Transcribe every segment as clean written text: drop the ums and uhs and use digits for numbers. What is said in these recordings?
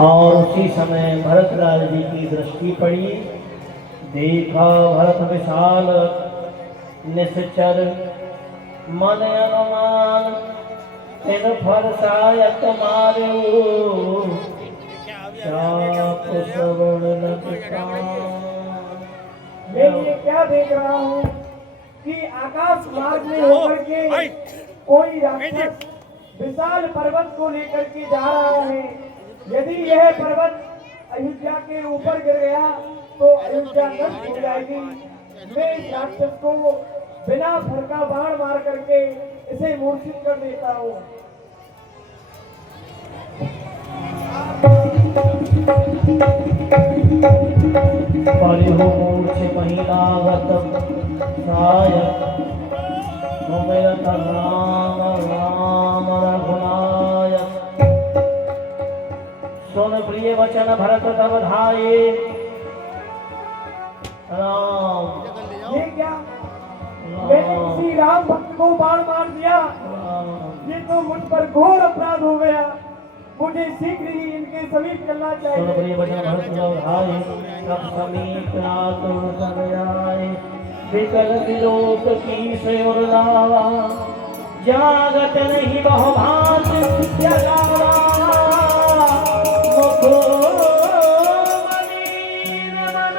और उसी समय भरतलाल जी की दृष्टि पड़ी। देखा भरत विशाल निश्चर, मन अनुमान इन फरसायत मार्यो, चाप श्रवण मैं ये क्या देख रहा हूँ कि आकाश मार्ग में होकर के कोई राक्षस विशाल पर्वत को लेकर के जा रहा है। यदि यह पर्वत अयोध्या के ऊपर गिर गया तो अयोध्या नष्ट हो जाएगी। मैं इस राक्षस को बिना फरका बाण मार करके इसे मूर्छित कर देता हूँ। परिहूर्ष महिलागत सायक, सुमिरत राम राम रघुनायक। सुन प्रिय वचन भरत तब धाये, राम ये क्या, मैंने किसी राम भक्त को बाण मार दिया। ये तो मुझ पर घोर अपराध हो गया। मुझे शीघ्र ही इनके समीप चलना चाहिए। सुन प्रिय वचन भरत तब धाये, तब समीप आतुर सब आए। विकल विलोक की से उर्लावा, जागत नहीं बहु भांत जगावा। मुखो मलिन मन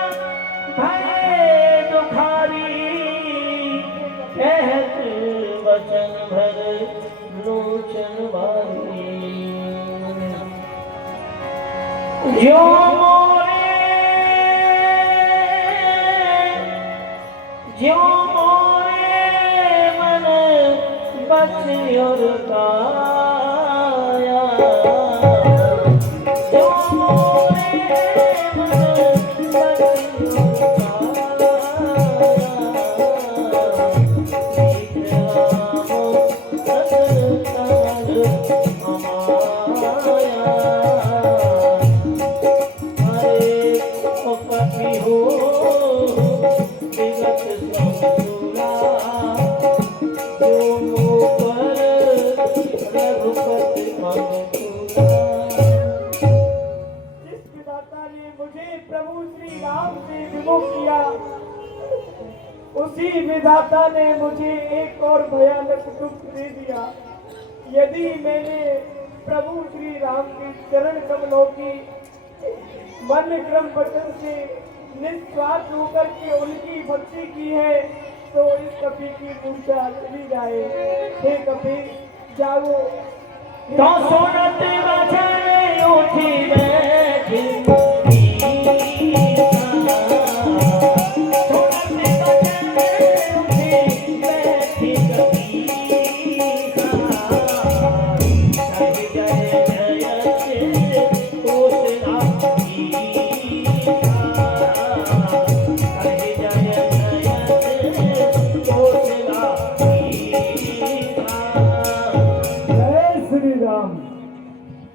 भय दुखारी, कहत वचन भर लोचन बारी। जो ज्यो मोरे मन बच और काया, ज्यो मोरे मन बच और काया। हो उसी विधाता ने मुझे एक और भयानक दुख दे दिया। यदि मैंने प्रभु श्री राम के चरण कमलों की मन क्रम वचन से निस्वार्थ होकर के उनकी भक्ति की है तो इस कपि की मूर्छा चली जाए। हे कपि जाओ। तो सुनत वचन उठी बैठी,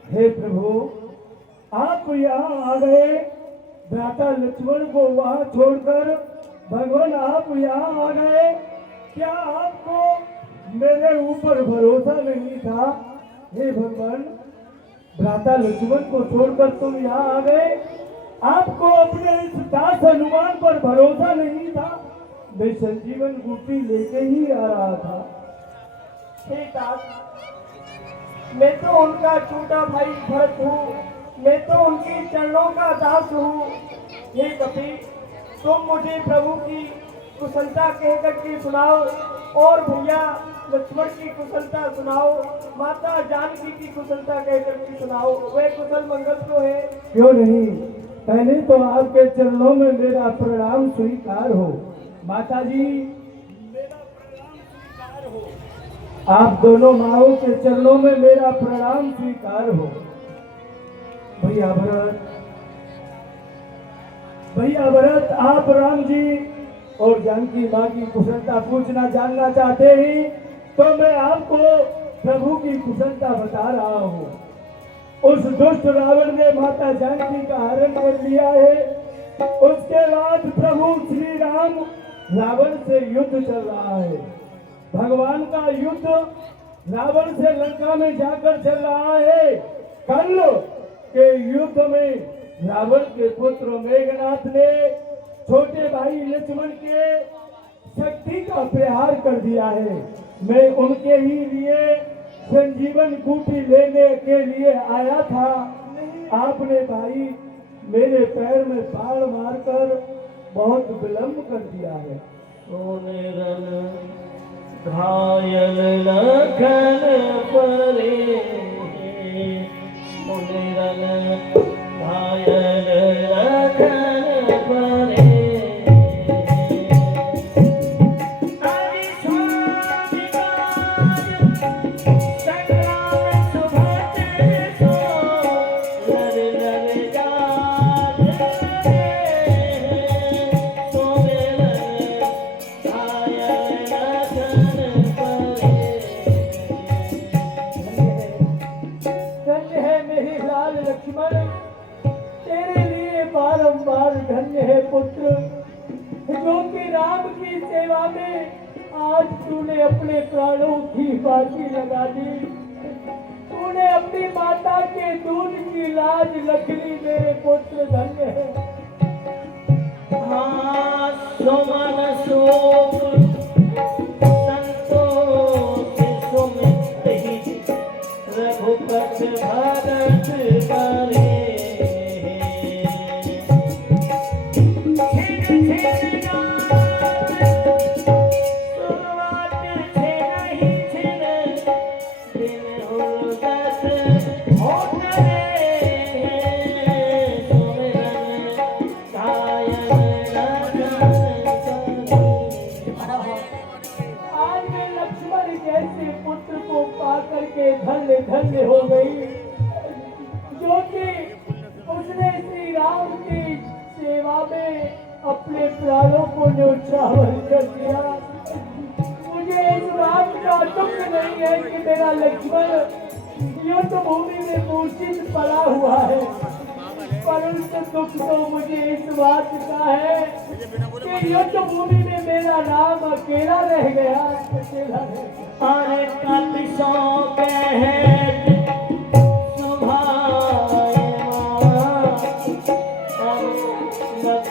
हे प्रभु, आप यहाँ आ गए। भ्राता लक्ष्मण को वहाँ छोड़कर भगवान आप यहाँ आ गए। क्या आपको मेरे ऊपर भरोसा नहीं था? हे भगवान, भ्राता लक्ष्मण को छोड़कर तुम यहाँ आ गए। आपको अपने इस दास हनुमान पर भरोसा नहीं था? मैं संजीवन बूटी लेके ही आ रहा था। हे दास, मैं तो उनका छोटा भाई भरत हूँ। मैं तो उनके चरणों का दास हूँ। हे कपि, तुम मुझे प्रभु की कुशलता कहकर के सुनाओ और भैया लक्ष्मण की कुशलता सुनाओ, माता जानकी की कुशलता कहकर के सुनाओ। वे कुशल मंगल तो है। क्यों नहीं, पहले तो आपके चरणों में मेरा प्रणाम स्वीकार हो। माता जी, मेरा प्रणाम स्वीकार हो। आप दोनों माओं के चरणों में मेरा प्रणाम स्वीकार हो। भैया भरत, आप राम जी और जानकी माँ की कुशलता पूछना जानना चाहते हैं तो मैं आपको प्रभु की कुशलता बता रहा हूँ। उस दुष्ट रावण ने माता जानकी का हरण कर लिया है। उसके बाद प्रभु श्री राम रावण से युद्ध चल रहा है। भगवान का युद्ध रावण से लंका में जाकर चल रहा है। कल के युद्ध में रावण के पुत्र मेघनाथ ने छोटे भाई लक्ष्मण के शक्ति का प्रहार कर दिया है। मैं उनके ही लिए संजीवन बूटी लेने के लिए आया था। आपने भाई मेरे पैर में बाण मारकर बहुत विलंब कर दिया है। सुमिरन घायल लखन परे, सुमिरन घायल लखन परे। धन्य है पुत्र, जो कि राम की सेवा में आज तूने अपने प्राणों की बाजी लगा दी। तूने अपनी माता के दूध की लाज रख ली मेरे पुत्र, धन्य है। हाँ सुमन शोक संतोष सुमित ही रघुपति भरत करे। धन्य धन्य हो गई, जो कि उसने श्री राम की सेवा में अपने प्राणों को न्यौछावर कर दिया। मुझे इस बात का दुख नहीं है कि मेरा लक्ष्मण युद्ध भूमि में मूर्छित पड़ा हुआ है, परंतु दुख तो मुझे इस बात का है कि युद्ध भूमि में मेरा राम अकेला रह गया, अकेला रह गया। अरे कपिसों के हैं सुभाए अमृत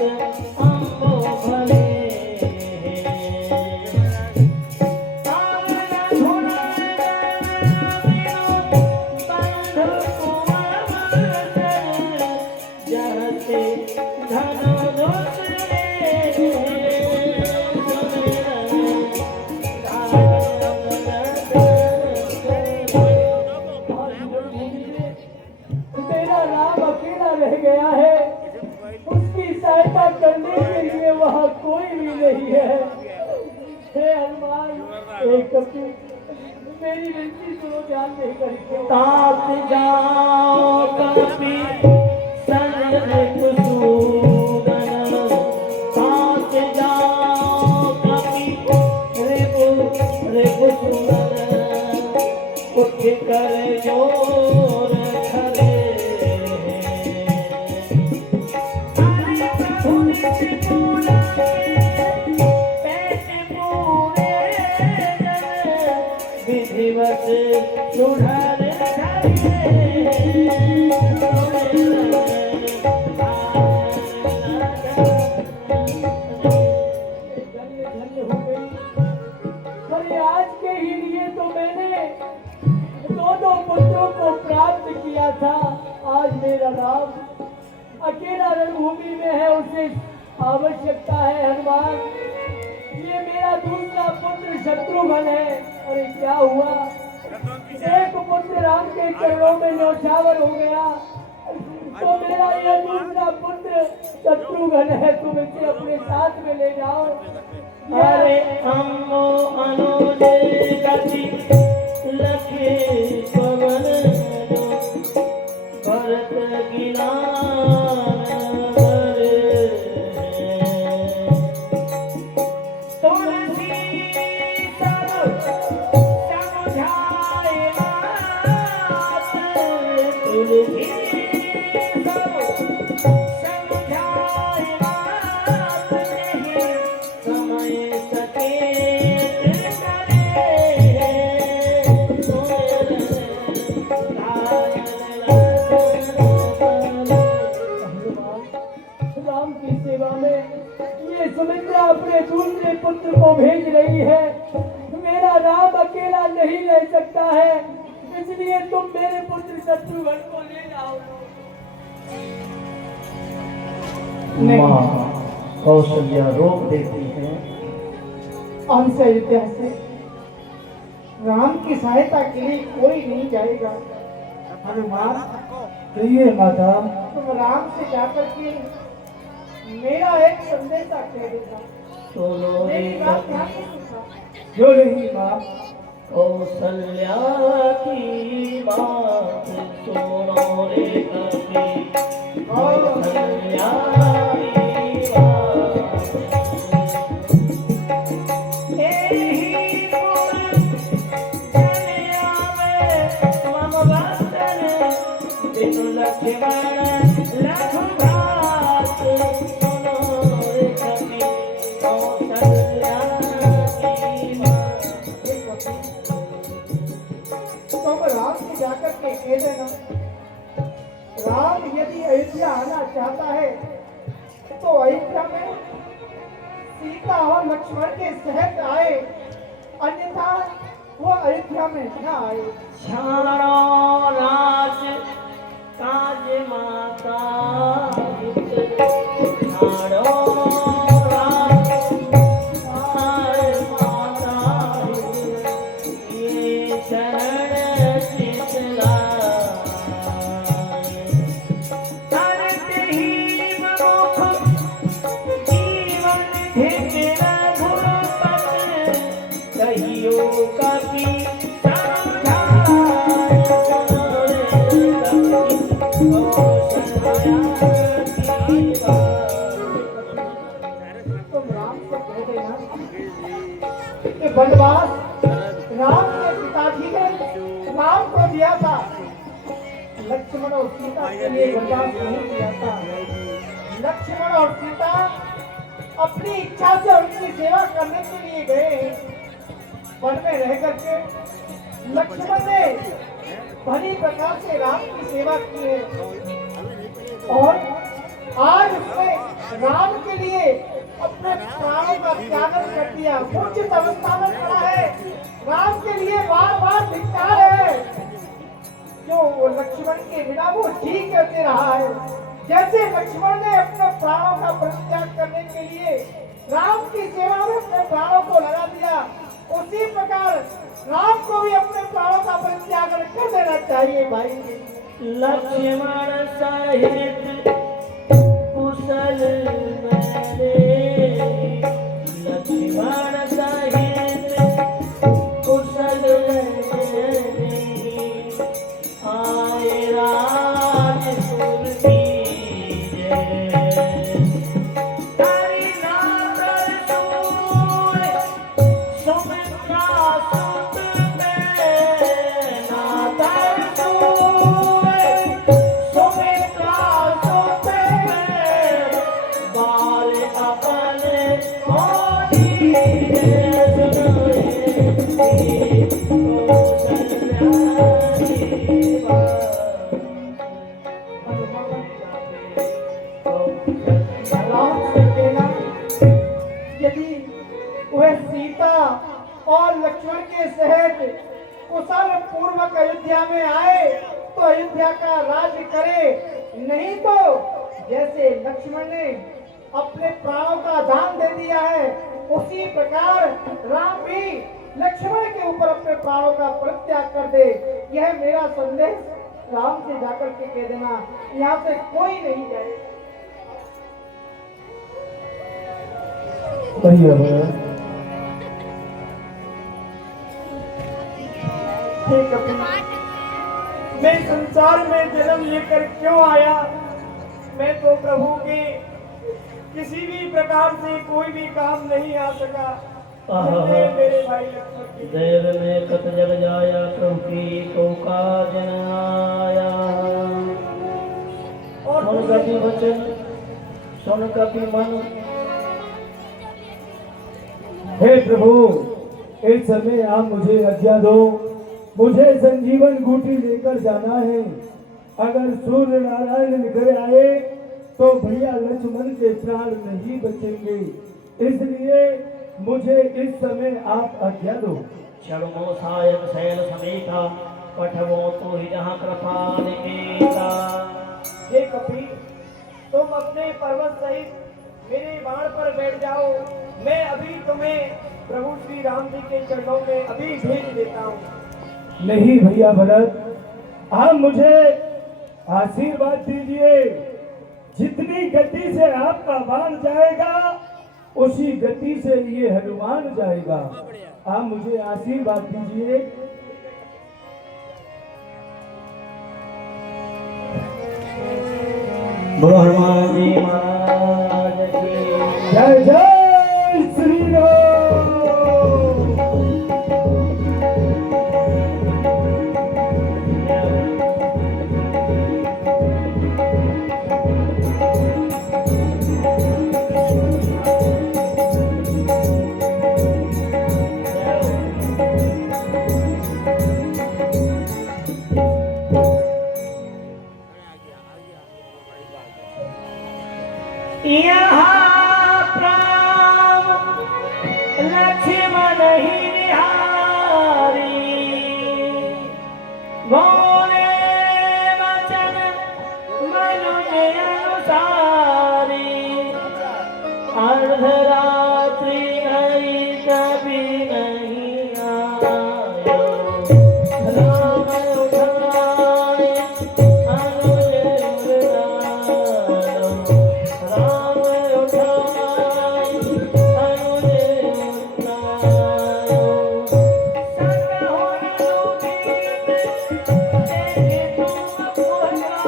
अम्बो भले। गया है, उसकी सहायता करने के लिए वहाँ कोई भी नहीं है। हे हनुमान, मेरी विनती सुनो ध्यान दे करके। तात जाओ कपि संग कुसूदन, तात जाओ कपि रिपुसूदन, उठ कर जोर खरे। विधिवत सुधर आज के ही लिए तो मैंने दो पुत्रों को प्राप्त किया था। आज मेरा राम अकेला रणभूमि में है, उसे आवश्यकता है हनुमान। ये मेरा दूसरा पुत्र शत्रुघ्न है। अरे क्या हुआ, एक पुत्र राम के चरणों में न्यौछावर हो गया, तो मेरा यह दूसरा पुत्र शत्रुघ्न है, तुम इसे अपने साथ में ले जाओ। अरे अम्मो अनुजे गति लखे पवन, भरत गिलान अपने दूसरे पुत्र को भेज रही है। मेरा राम अकेला नहीं रह सकता है, इसलिए तुम मेरे पुत्र शत्रुघ्न को ले जाओ। माँ कौशल्या रोक देती है। अंश अयोध्या से राम की सहायता के लिए कोई नहीं जाएगा। हनुमान, कहिए माता। तुम राम से जाकर के मेरा एक संदेशा कह देगा। सुनो रे मेरी बात कपि, ध्यान से सुनना। जो नहीं माँ। कौशल्या की बात सुनो रे कपि, कौशल्या की बात। एहि गुण कन्या में मम वतन, बिनु लक्ष्मण लघुघात। सुनो रे कपि, कौशल्या की बात। तुम राम से जाकर के कह देना, राम यदि अयोध्या आना चाहता है तो अयोध्या में सीता और लक्ष्मण के सहित आए, अन्यथा वो अयोध्या में न आए। छाड़ो राज काज माता हित, छाड़ो राज काज माता हित, ये चरण चितलाए। करते ही मुख जीवन धिक रघुपत, कहियो कपि समझाए। सुनो रे कपि, कौशल्या की बात। तुम राम से कह देना कि वनवास राम के पिताजी ने राम को दिया था, लक्ष्मण और सीता के लिए वनवास नहीं दिया था। लक्ष्मण और सीता अपनी इच्छा से उनकी सेवा करने के लिए गए। वन में रह करके लक्ष्मण ने भली प्रकार से राम की सेवा की है और आज उसने राम के लिए अपने प्राणों का त्याग कर दिया। उचित अवस्था में खड़ा है, राम के लिए बार बार धिक्कार है। जो वो लक्ष्मण के बिना वो जी करते रहा है। जैसे लक्ष्मण ने अपने प्राणों का परित्याग करने के लिए राम की सेवा में अपने प्राणों को लगा दिया, उसी प्रकार राम को भी अपने प्राणों का परित्याग कर देना चाहिए भाई। लक्ष्मण सहित कुशल मेरे, लक्ष्मण सहित कुशल मेरे, आए राजपुर कीजे। हरि नागर सूर सुमित्रा सुत में, नागर सूर सुमित्रा सुत में, बाल अपने होनी रे। सुनो रे कौशल्या की बात। राम से कहना यदि वह सीता और लक्ष्मण के सहित कुशल पूर्वक अयोध्या में आए तो अयोध्या का राज्य करे, नहीं तो जैसे लक्ष्मण ने अपने प्राणों का दान दे दिया है, उसी प्रकार राम भी लक्ष्मण के ऊपर अपने प्राणों का परित्याग कर दे। यह मेरा संदेश राम से जाकर के कह देना, यहाँ से कोई नहीं जाए। हे कपिल, मैं संसार में जन्म लेकर क्यों आया? मैं तो प्रभु के किसी भी प्रकार से कोई भी काम नहीं आ सका। मेरे भाई लक्ष्मण की देव में कत जग जाया, क्योंकि को काज न आया। और सुन कपि वचन, सुन कपि मन, हे प्रभु, इस समय आप मुझे आज्ञा दो। मुझे संजीवन गुटी लेकर जाना है। अगर सूर्य नारायण निकल आए तो भैया लक्ष्मण के प्राण नहीं बचेंगे। इसलिए मुझे इस समय आप आज्ञा दो। क्षणमो सायक शैल समेता पठवो तो ही जहाँ कृपा निकेता। हे कपी, तुम अपने पर्वत सहित मेरे बाण पर बैठ जाओ। मैं अभी तुम्हें प्रभु श्री राम जी के चरणों में अभी भेज देता हूँ। नहीं भैया भरत, आप मुझे आशीर्वाद दीजिए। जितनी गति से आपका बाण जाएगा उसी गति से ये हनुमान जाएगा। आप मुझे आशीर्वाद दीजिए। बोलो हनुमान जी महाराज की जय जय श्री राम। यहाँ प्राण लक्ष्मण ही निहारी, बोले वचन मनुज अनुसारी। अर्धरात्रि हरि कभी नहीं आयो, राम उठाए अनुज उठायो। राम उठाए अनुज उठायो। सकहो दुखित देहि तुम पुरवाहो,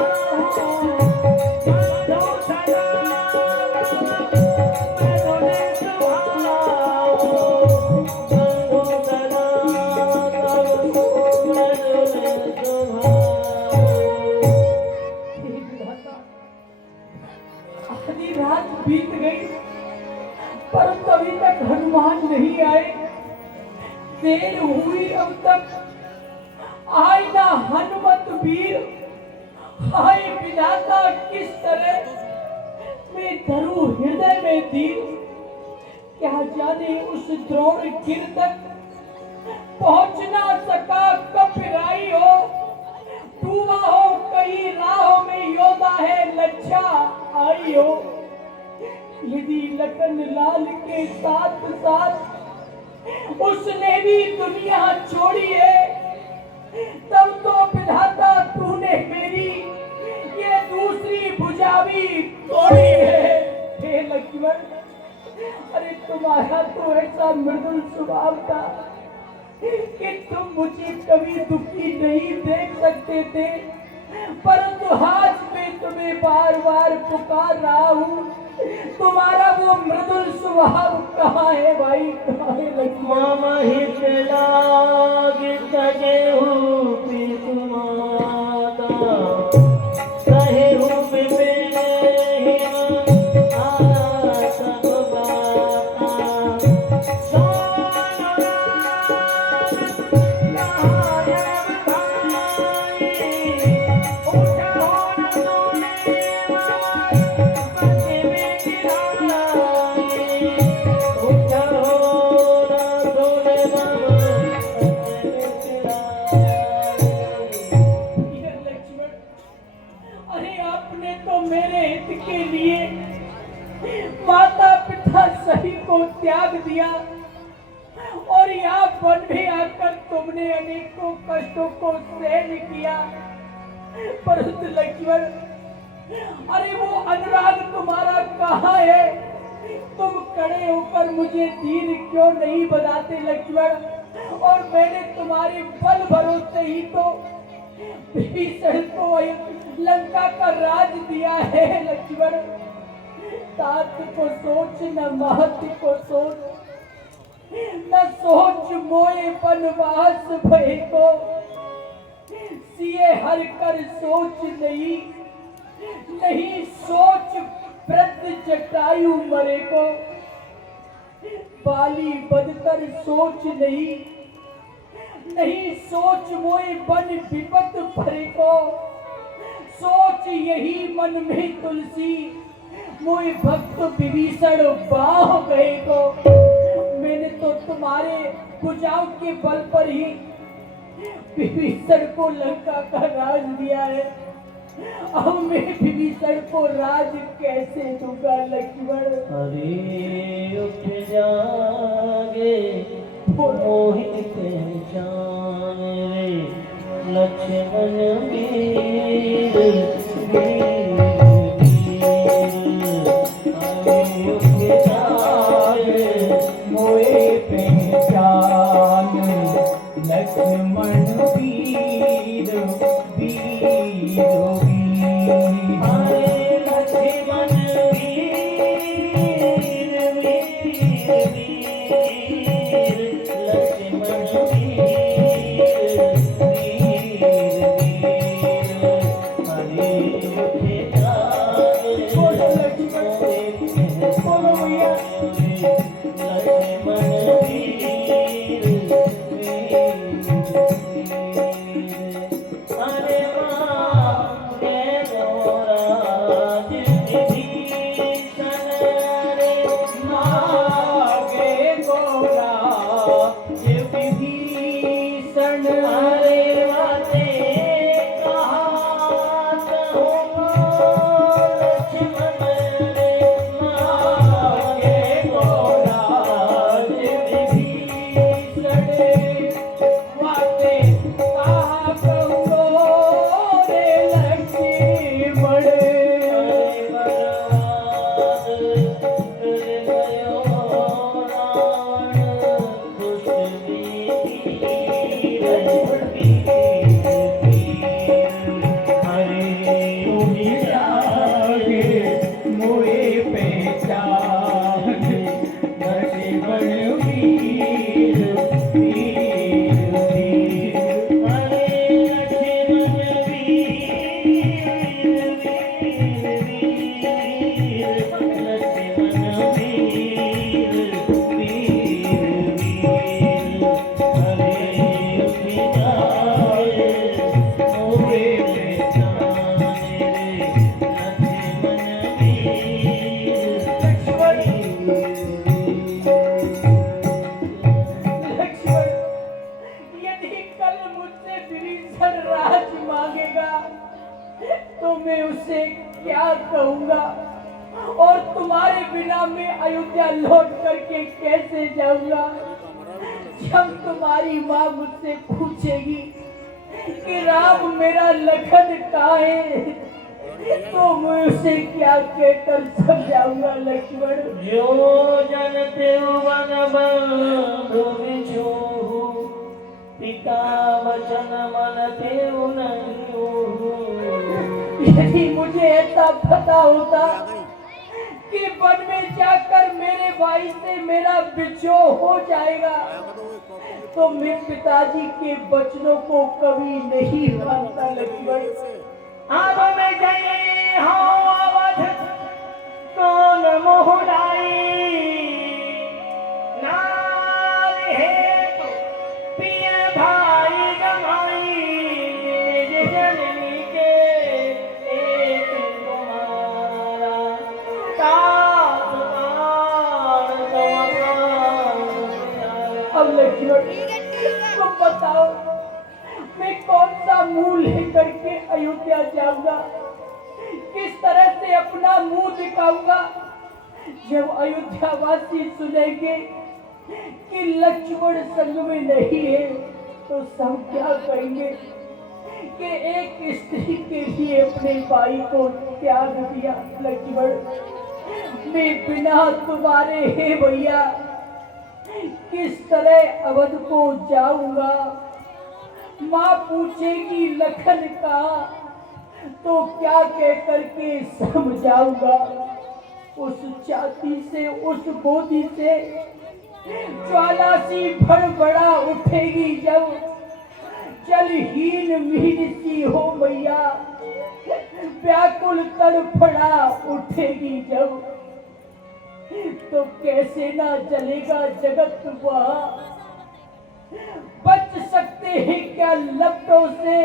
बंधु सदा आधी रात बीत गई परंतु अभी तक हनुमान नहीं आए। देर हुई अब तक आए ना हनुमत वीर। हाय विधाता, किस तरह मैं धरू हृदय में तीर। क्या जाने उस द्रोण गिर तक पहुंच ना सका कपिराई हो। डूबा हो कहीं राह में योद्धा है लज्जा आई हो। यदि लखन लाल के साथ साथ उसने भी दुनिया छोड़ी है, तब तो विधाता तूने मेरी ये दूसरी भुजा भी तोड़ी है। हे लक्ष्मण, अरे तुम्हारा तो ऐसा मृदुल स्वभाव था कि तुम मुझे कभी दुखी नहीं देख सकते थे, परंतु आज मैं तुम्हें बार बार पुकार रहा हूँ। तुम्हारा वो मृदुल स्वभाव कहाँ है भाई, कहाँ है लक्ष्मण? मम हित लाग सजेहु प्रीतमाता, कहेहु विपिन आस बाता। सोन राग नायक भाई, उठहो न सुने बचे में गिराए। उठहो न सुने बचे में गिराए। ये लक्ष्मण, अरे आपने तो मेरे हित के लिए माता पिता सभी को त्याग दिया और यहाँ वन में आकर तुमने अनेकों कष्टों को सहन किया। परंतु लक्ष्मण, अरे वो अनुराग तुम्हारा कहाँ है? तुम खड़े होकर मुझे धीर क्यों नहीं बताते लक्ष्मण? और मैंने तुम्हारे बल भरोसे ही तो भीषण को लंका का राज दिया है लक्ष्मण। तात को सोच न महत को सोच, न सोच मोए बनवास भय को। सिए हर कर सोच नहीं, नहीं सोच वृद्ध जटायु मरे को। बाली बदकर सोच नहीं, नहीं सोच मोए बन विपत भरे को। सोच यही मन में तुलसी, मोए भक्त विभीषण बाह गए को मैंने तो तुम्हारे भुजाओं के बल पर ही विभीषण को लंका का राज दिया है। अब मैं विभीषण को राज कैसे दूंगा लक्ष्मण? अरे उठ जागे मोहित पहचान रे लक्ष्मण वीर वीर वीर। अरे उठ जागे मोए पहचान लक्ष्मण वीर वीर वीर। अरे लक्ष्मण वीर वीर वीर लक्ष्मण वीर वीर वीर। अरे उठ जागे बोलो लक्ष्मण, बोलो भैया। लक्ष्मण वीर वीर वीर। अरे माँ के राज विभीषण रे मागे गोरा विभीषण। अरे बातें कहात हो लक्ष्मण रे मागे गोरा विभीषण। बातें कहा कहूँ रे लक्ष्मण। मोए पहचान लक्ष्मण वीर वीर वीर। लक्ष्मण, यदि कल मुझसे विभीषण राज मांगेगा तो मैं उसे क्या कहूंगा? और तुम्हारे बिना मैं अयोध्या लौट करके कैसे जाऊंगा? जब तुम्हारी माँ मुझसे पूछेगी कि राम मेरा लखन कहाँ है, तो मैं उसे क्या कहकर समझाऊंगा लक्ष्मण? जो जनते वन बंधु बिछू पिता वचन मनते नहीं। यदि मुझे ऐसा पता होता कि वन में जाकर मेरे भाई से मेरा बिछोह हो जाएगा तो मैं पिताजी के वचनों को कभी नहीं मानता लक्ष्मण। अब में गए हो अवध कौन मोहराई नार है तो पिय भाई गमाई निज जननी के एक तुम्हारा ताप अब लक्ष्मण तुम बताओ मैं कौन सा मुंह लेकर के अयोध्या जाऊंगा? किस तरह से अपना मुंह दिखाऊंगा? जब अयोध्या वासी सुनेंगे कि लक्ष्मण संग में नहीं है तो सब क्या कहेंगे कि एक स्त्री के लिए अपने भाई को त्याग दिया। लक्ष्मण, मैं बिना तुम्हारे हे भैया किस तरह अवध को जाऊंगा? माँ पूछेगी लखन का तो क्या कह करके समझाऊंगा? उस छाती से उस गोदी से ज्वाला सी भड़बड़ा उठेगी जब जलहीन मीन सी हो मैया व्याकुल तड़फड़ा उठेगी जब तो कैसे ना जलेगा जगत वहाँ? बच सकते हैं क्या लपटों से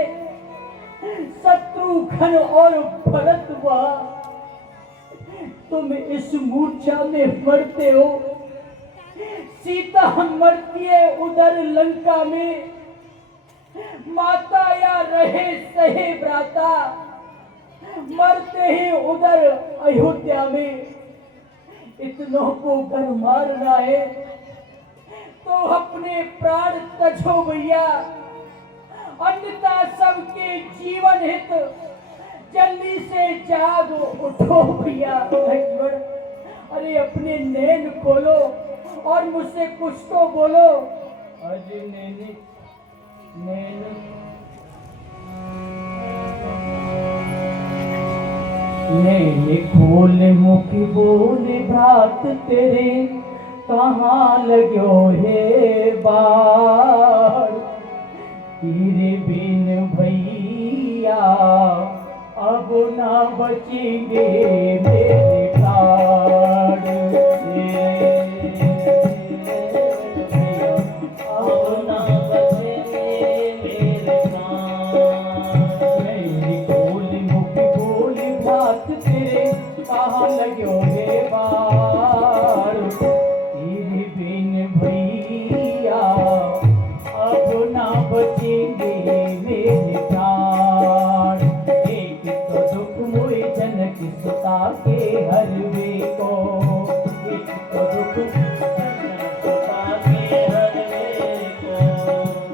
शत्रुघ्न और भरत वहाँ? तुम इस मूर्छा में मरते हो, सीता मरती है उधर लंका में, माता या रहे सहे भ्राता मरते ही उधर अयोध्या में। इतनों को घर मारना है तो अपने प्राण तजो भैया, अन्यथा सबके जीवन हित जल्दी से जाग उठो भैया। लक्ष्मण, अरे अपने नैन खोलो और मुझसे कुछ तो बोलो। अरे नैन नैन खोल मुख बोले भ्रात तेरे, कहाँ लगो हे बार, तेरे बिन भैया अब ना बचेंगे मेरे प्राण, अब ना बचेंगे मेरे प्राण। खोल मुख बोल बात तेरे, कहाँ लगो हे बार, तेरे बिन भैया अब ना बचेंगे मेरे प्राण। एक तो दुख मोए जनक सुता के हरवे को, एक तो दुख जनक सुता के हरवे को,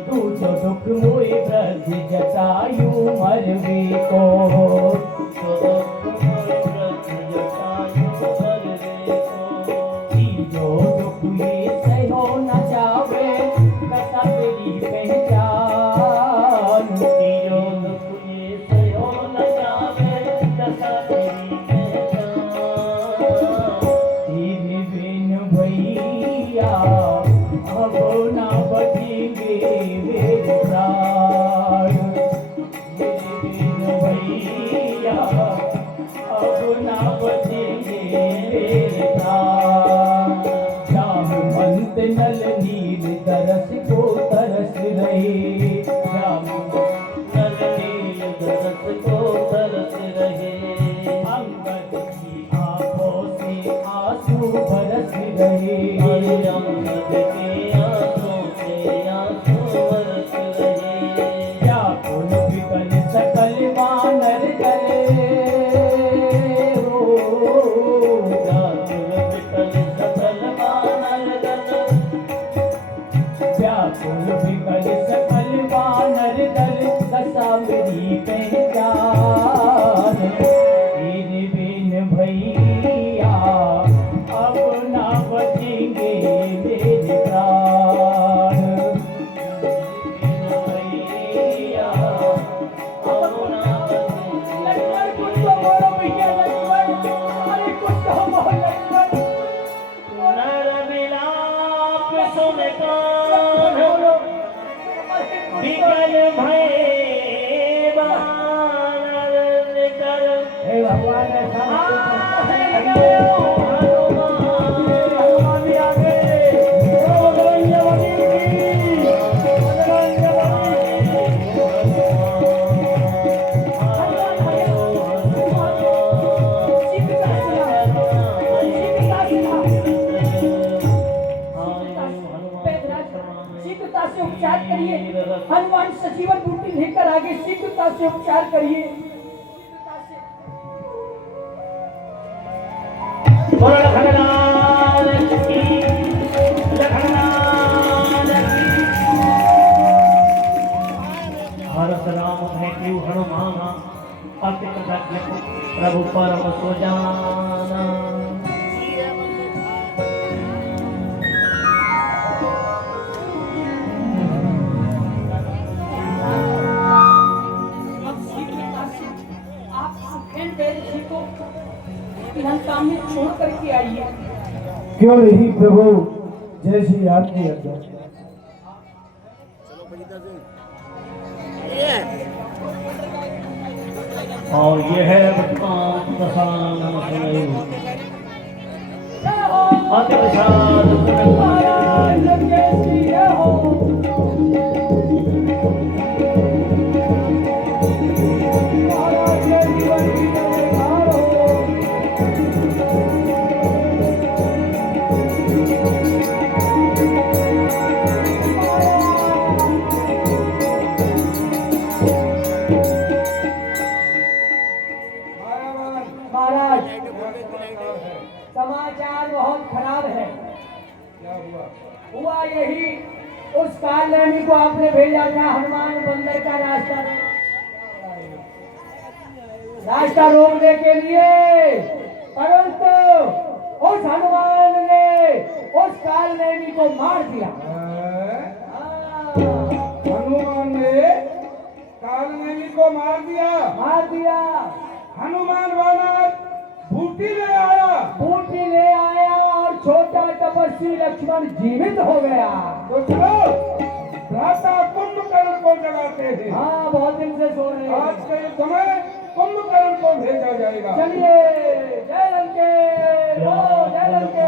दूसरो दुख मोए ब्रज जटायु मरवे को, तो दुख मोए ब्रज जटायु मरवे को। तीजो दुख ये सहो न जावे, कसा तेरी पहचान, तीजो दुख ये सहो न जावे, कसा तेरी पहचान। तेरे बिन भैया अब ना बचेंगे मेरे प्राण, तेरे बिन भैया अब ना बचेंगे मेरे प्राण। श्याम मंत नल नील तरस को तरस रहे, श्याम नल नील तरस को तरस रहे, अंगद की आंखों से आंसू बरस रहे, अंगद के आंखों से आंसू बरस रहे। व्याकुल विकल सकल वानर करे हो, व्याकुल विकल सकल वानर करे, व्याकुल विकल सकल वानर दल, दशा मेरी पहचान। तेरे बिन भैया अब ना बचेंगे मेरे प्राण, तेरे बिन भैया अब ना बचेंगे। लक्ष्मण कुछ तो बोलो भैया, लक्ष्मण, अरे कुछ तो बोलो लक्ष्मण। नरविलाप सुन कान विकल भय बानर निकर, हे भगवान हनुमान भी आ गए। ओ बजरंगबली की, शीघ्रता से उपचार करिए। हनुमान सजीवन बूटी लेकर आगे, शीघ्रता से उपचार करिए। भारत राम भेंटू हनुमाना, अति कृतज्ञ प्रभु परम सुजाना। लंका में छोड़ करके आइए। क्यों नहीं प्रभु, जैसी आपकी आज्ञा। और ये है वर्तमान दशानन सुनैव, अति विशाल महाराज कैसी हो, महाराज के जीवन की जयकार हो। महाराज समाचार बहुत खराब है। क्या हुआ? हुआ यही, उस कालनेमी को आपने भेजा था हनुमान बंदर का रास्ता रोकने के लिए, परंतु उस हनुमान ने उस कालनेमी को मार दिया। हनुमान ने कालनेमी को मार दिया। मार दिया। हनुमान वानर बूटी ले आया। बूटी ले आया और छोटा तपस्वी लक्ष्मण जीवित हो गया। तो चलो भ्राता कुंभकर्ण को जगाते हैं। हाँ, बहुत दिन से सो रहे हैं। आज के युद्ध में कुंभकर्ण को भेजा जाएगा। चलिए, जय लंके, जय लंके।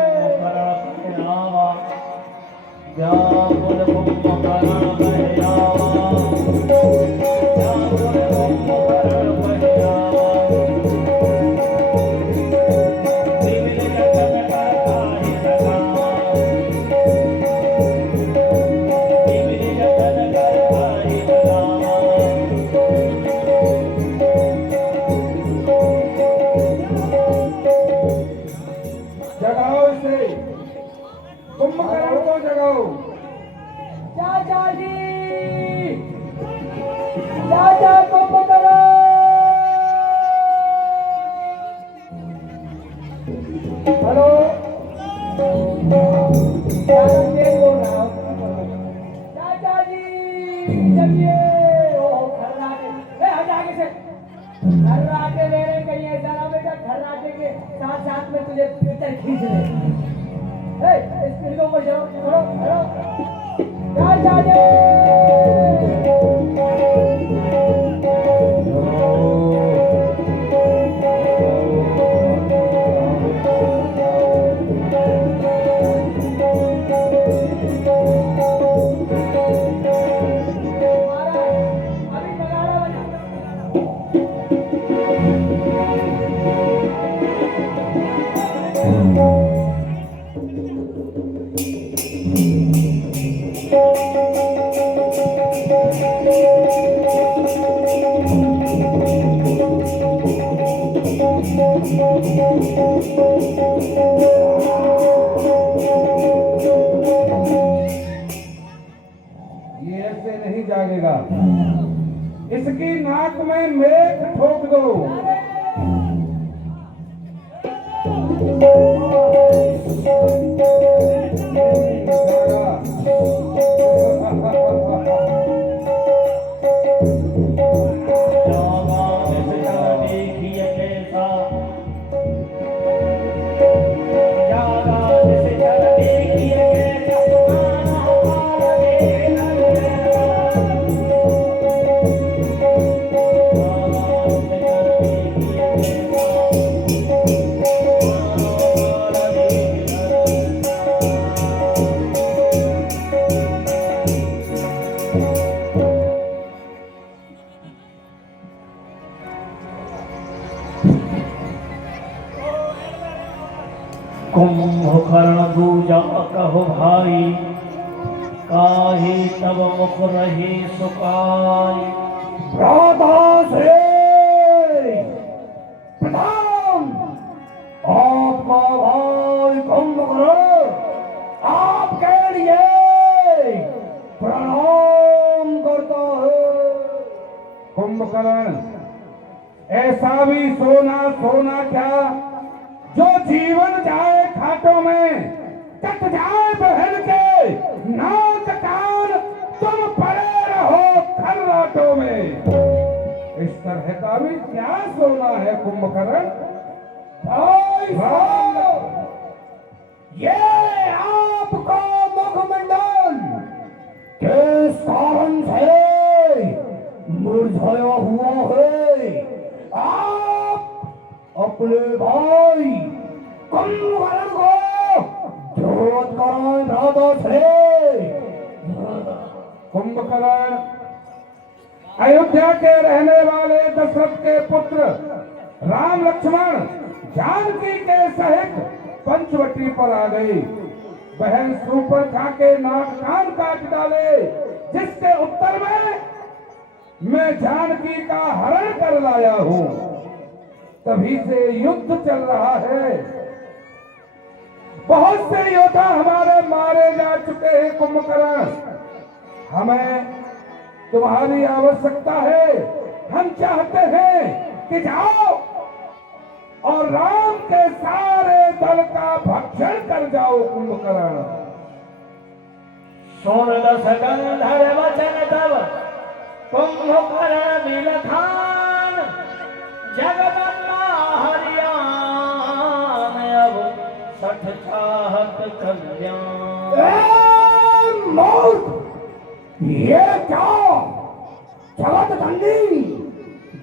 जगाओ इसे, कुंभकर्ण को जगाओ। चाचा जी, चाचा कुंभकर्ण। हेलो, चाचा तेज बोल रहा हूँ। चाचा जी चलिए। ओ खर्राटे, हट आगे से। खर्राटे ले रहे, कहीं ऐसा ना बेटा खर्राटे के साथ साथ में तुझे भीतर खींच ले। स्पीड के ऊपर चलो, चलो, चलो। चाचा जी। अभी नगाड़ा ये ऐसे नहीं जागेगा। इसकी नाक में मेघ ठोक दो। कुंभकर्ण दूजा कहो भाई, काहे तब मुख रहे सुकाई। भ्राता से प्रणाम। आपका भाई कुंभकर्ण आपके लिए प्रणाम करता है। कुंभकर्ण, ऐसा भी सोना सोना क्या जो जीवन जाए खाटों में, कट जाए बहन के नाक कान, तुम पड़े रहो खर्राटों में। इस तरह का भी क्या सोना है कुंभकर्ण? भाई साहब, ये आपका मुखमंडल किस कारण से मुरझाया हुआ है? आप अपने भाई कुंभकर्ण को जोत कराएं भ्राता से। कुंभकर्ण अयोध्या के रहने वाले दशरथ के पुत्र राम लक्ष्मण जानकी के सहित पंचवटी पर आ गई। बहन सुपर्णखा के नाक कान काट डाले, जिसके उत्तर में मैं जानकी का हरण कर लाया हूँ। तभी से युद्ध चल रहा है। बहुत से योद्धा हमारे मारे जा चुके हैं कुंभकर्ण। हमें तुम्हारी आवश्यकता है। हम चाहते हैं कि जाओ और राम के सारे दल का भक्षण कर जाओ कुंभकर्ण। सुन दस गंधर वचन तब कुंभकर्ण बिलखान, जगदम्बा हरियाण अब सठ चाहत कल्याण। मूर्ख, ये क्या जगत धंधी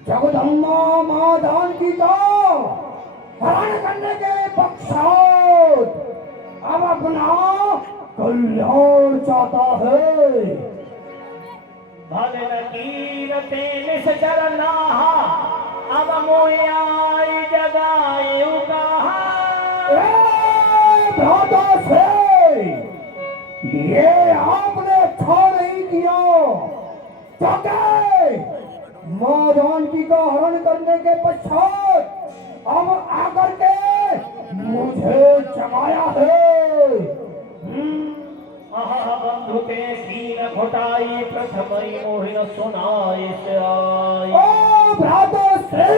जगदम्बा मां जानकी का हरण करने के पश्चात अब अपना कल्याण चाहता है। भले कीरते निश्चर नाहा, अब मोहि आई जगायु कहा। भ्राता से ये आपने अच्छा नहीं किया। क्योंकि मां जानकी का हरण करने के पश्चात अब आकर के मुझे जगाया है। बंधु के कीन घोटाई, प्रथम ही मोहिन सुनाई से आई। ओ भ्राता श्री,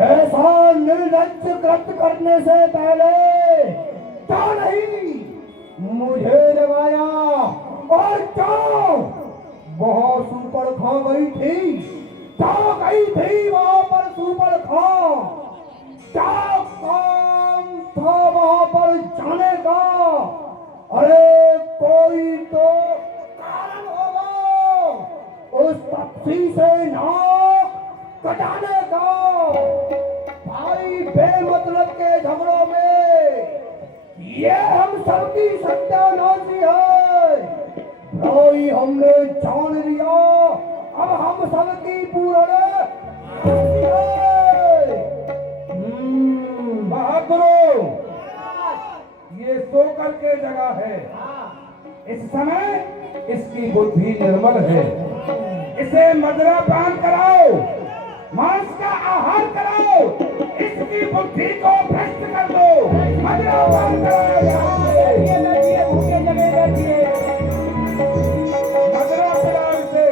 ऐसा निर्लज्ज कृत्य करने से पहले क्या नहीं मुझे जगाया? और क्या बहुत सुपर खा गई थी? क्या गई थी वहां पर सुपर खा? क्या काम था वहां पर जाने का? अरे कोई तो कारण होगा उस पक्षी से नाक कटाने का। भाई बेमतलब के झगड़ों में ये हम सबकी सत्यानाशी है। भाई हमने जान लिया, अब हम सबकी पूर्ण बहादुरों, ये सोकर के जगह है। इस समय इसकी बुद्धि निर्मल है। इसे मदिरा पान कराओ, मांस का आहार कराओ, इसकी बुद्धि को भ्रष्ट कर दो। मदिरा पान कराओ, भूखे जगह बैठिए। मदिरा पिलाओ इसे।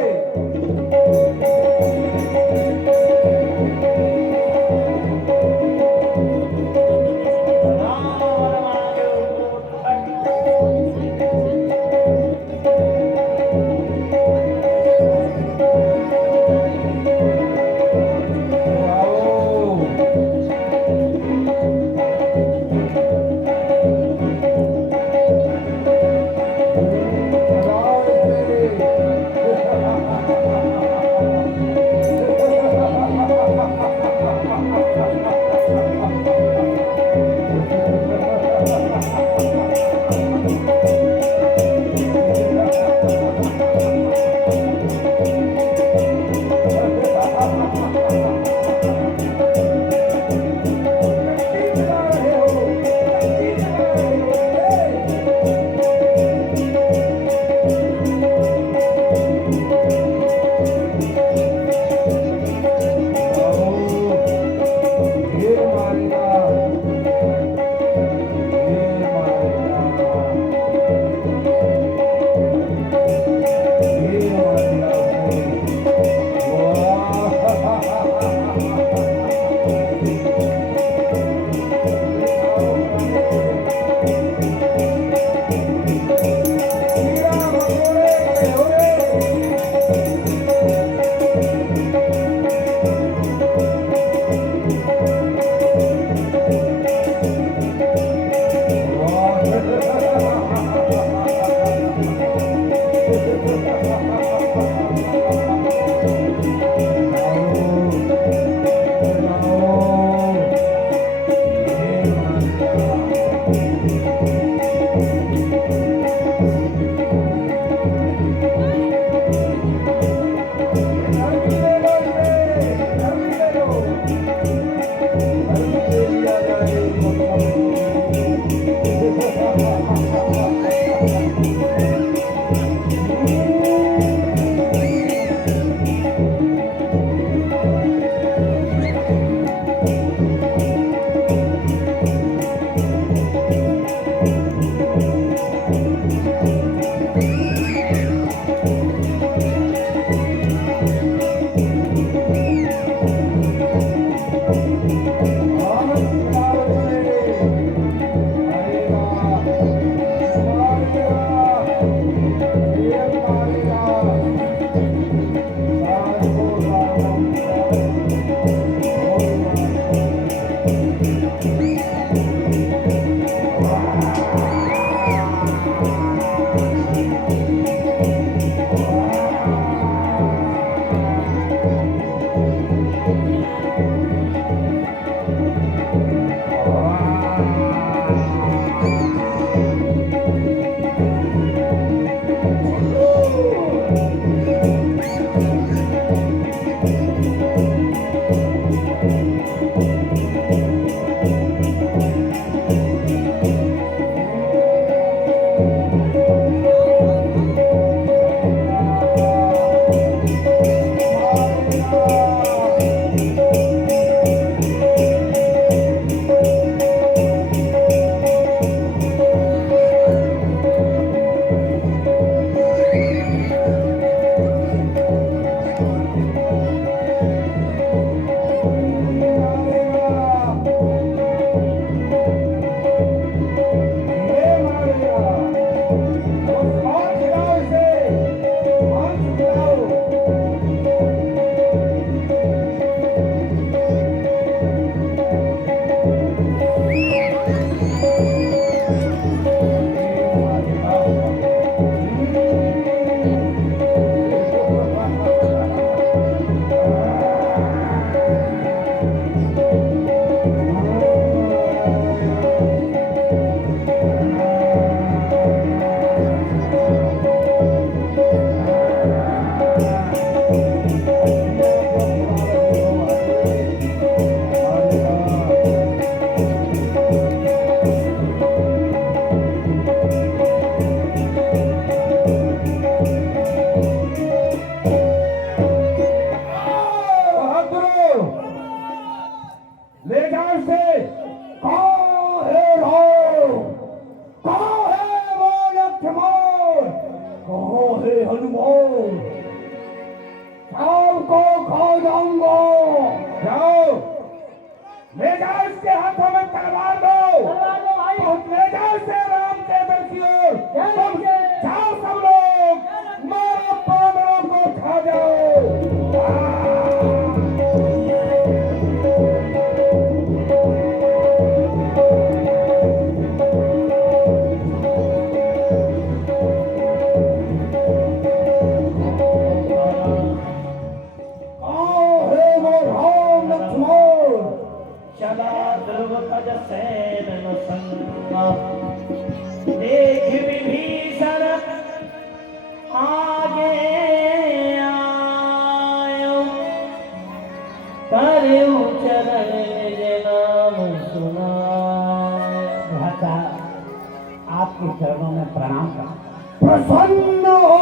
आपके चरणों में प्रणाम करता प्रसन्न हो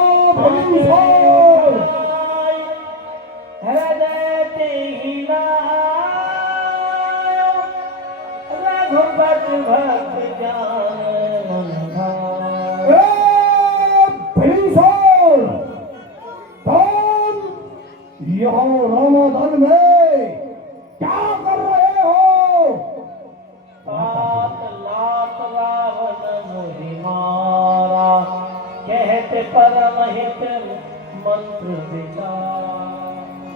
रघुपत भक्त जान यहाँ रमजान में क्या कर रहे हो? सात लाख रावण मोहि मारा, कहते परमहित मंत्र विचार।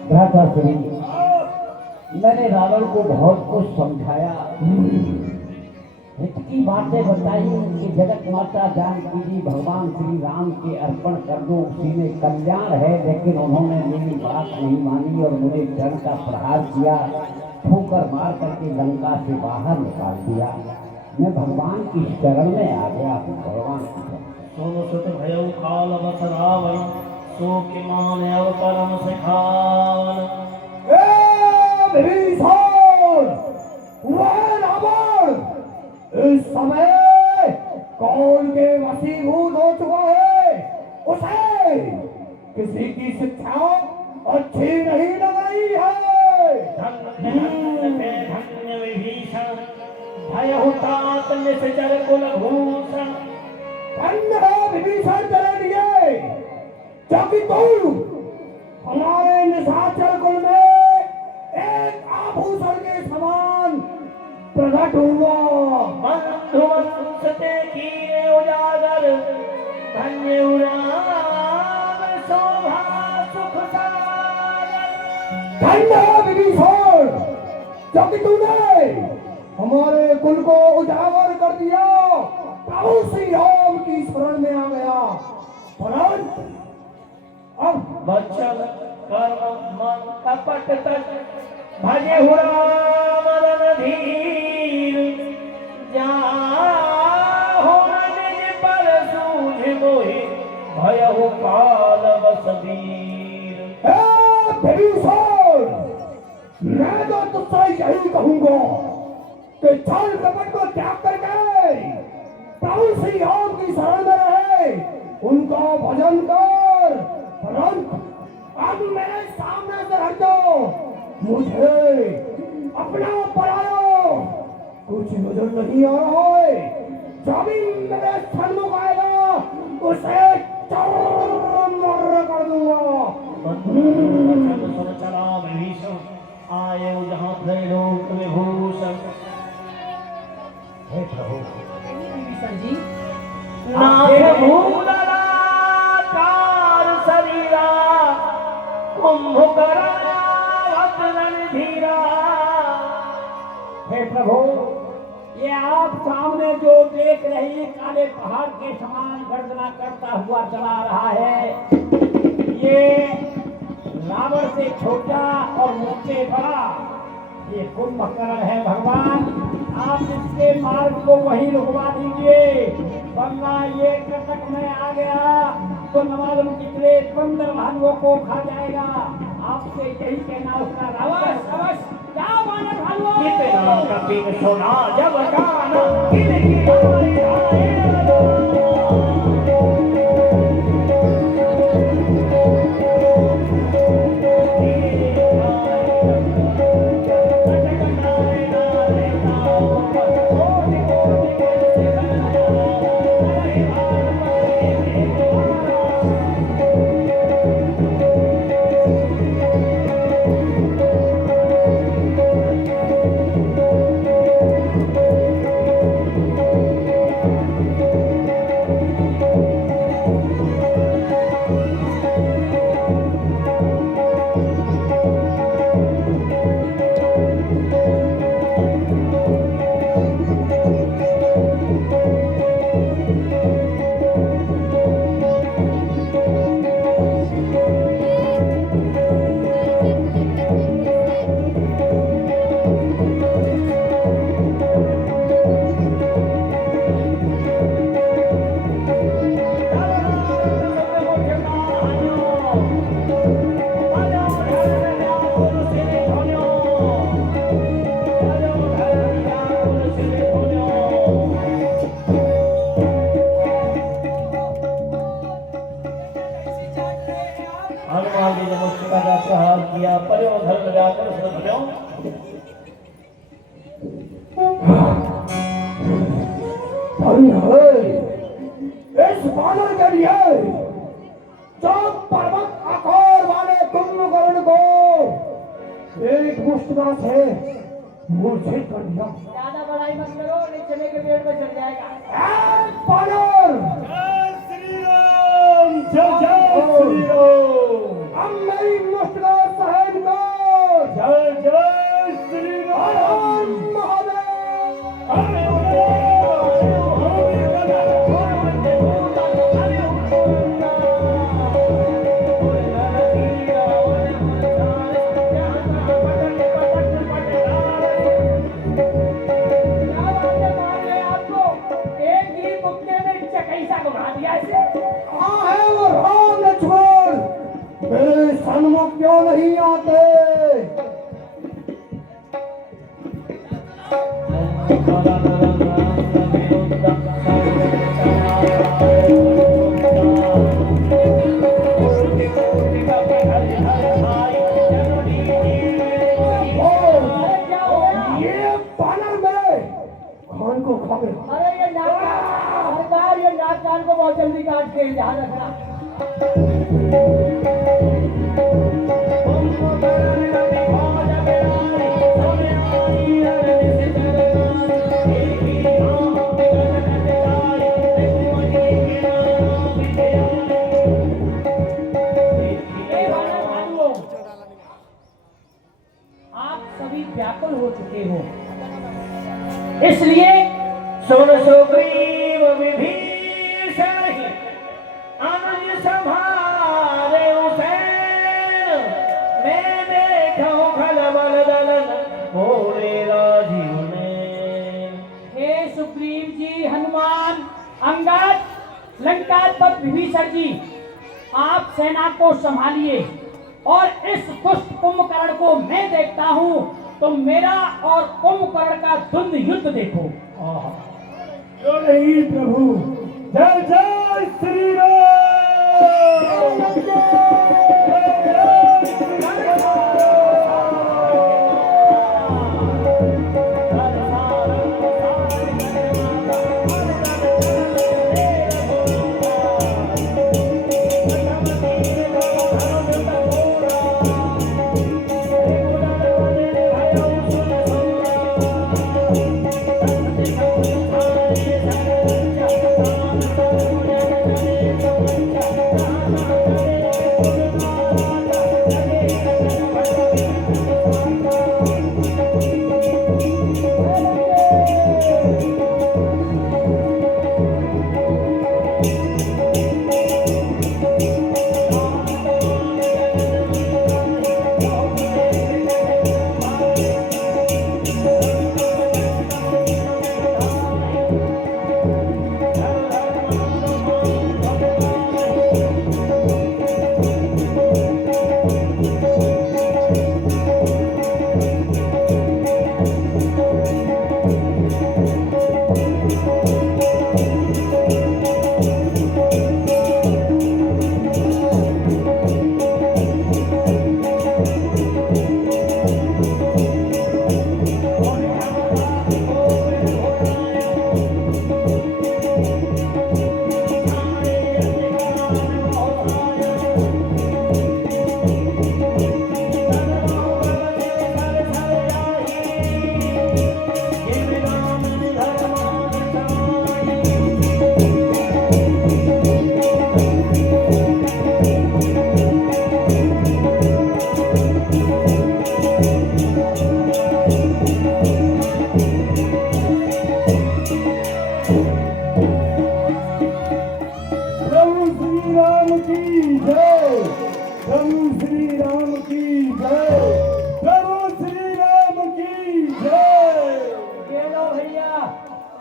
भ्राता श्री, मैंने रावण को बहुत कुछ समझाया, हित की बातें बताई कि जगत माता जानकी जी भगवान श्री राम के अर्पण कर दो, उसी में कल्याण है। लेकिन उन्होंने मेरी बात नहीं मानी और मुझे जड़ का प्रहार किया, ठोकर मार करके लंका से बाहर निकाल दिया। मैं भगवान की शरण में आ गया हूँ। भगवान की सोनु सुत भयो काल बस रावण, सो कि मान अवकरम सिखावन। इस समय कौन के वशीभूत हो चुका है, उसे किसी की शिक्षा अच्छी नहीं लगाई है। धन्य विभीषण, भयहुतात निश्चर कुलभूषण। धन्य है विभीषण तेरे लिए, क्योंकि तू हमारे निशाचर कुल में एक आभूषण के समान प्रकट हुआ। बंधु वंशते कीने उजागर, धन्य उराम शोभा सुख सागर। धन्य है विभीषण, जब तूने हमारे कुल को उजागर कर दिया, प्रभु श्री राम की शरण में आ गया। परंतु अब वचन कर्म मन कपट तज, भजे हो राम रणधीर। जाहो निज पर सूझ मोहि, भयहु काल बसबीर। हे विभीषण, मैं तो तुझसे यही कहूंगा कि छल कपट को त्याग करके प्रभु श्री राम की शरण में रहे, उनका भजन कर। परंतु अब मेरे सामने से हट जाओ, मुझे अपना पराया कुछ नजर नहीं आ रहा है। जो भी मेरे सन्मुख आएगा उसे चौर कर दूंगा। वचन सुन चला विभीषण, आये जहाँ त्रैलोक विभूषण। हे प्रभु, विभीषण जी नाथ भूलला कार शरीरा, कुंभकर्ण वदन धीरा। हे प्रभु, ये आप सामने जो देख रहे हैं काले पहाड़ के समान गर्जना करता हुआ चला रहा है, ये रावण से छोटा और मुझसे बड़ा ये कुंभकर्ण है। भगवान, आप इसके मार्ग को वहीं रुकवा दीजिए, वरना ये कटक में आ गया तो न मालूम कितने 15 भालुओं को खा जाएगा। आपसे यही कहना उसका रावण। क्या वानर भालुओं, कितना कपिल सोना जब गाना, किल किल आए हनुमान जी ने मुस्तिका का प्रहार किया, पर्यो धर्म जाकर सुनो। इस बानर के लिए जो पर्वत आकार वाले कुंभकर्ण को एक मुष्टिका से मूर्छित कर दिया। ज्यादा बड़ाई मत करो, नहीं चने के पेड़ में चढ़ जाएगा। बानर, जय जय श्री राम। अब मेरी मुष्टिका सहन कर। जय जय श्री राम। सन्मुख क्यों नहीं आते? ये बानर मेरे खान को खा गया। अरे ये सरकार, ये नाक कान को बहुत जल्दी काट के ध्यान रखना। इसलिए सुन सुग्रीव विभीषण ही अनुज संभारे हुसैन, मैं देखूं खलबल दलन भोले राजीव ने। हे सुग्रीव जी, हनुमान, अंगद, लंकाधिपति विभीषण जी, आप सेना को संभालिए और इस दुष्ट कुंभकर्ण को मैं देखता हूँ, तो मेरा और कुंभकर्ण का द्वंद्व युद्ध देखो। क्यों नहीं प्रभु। जय जय श्री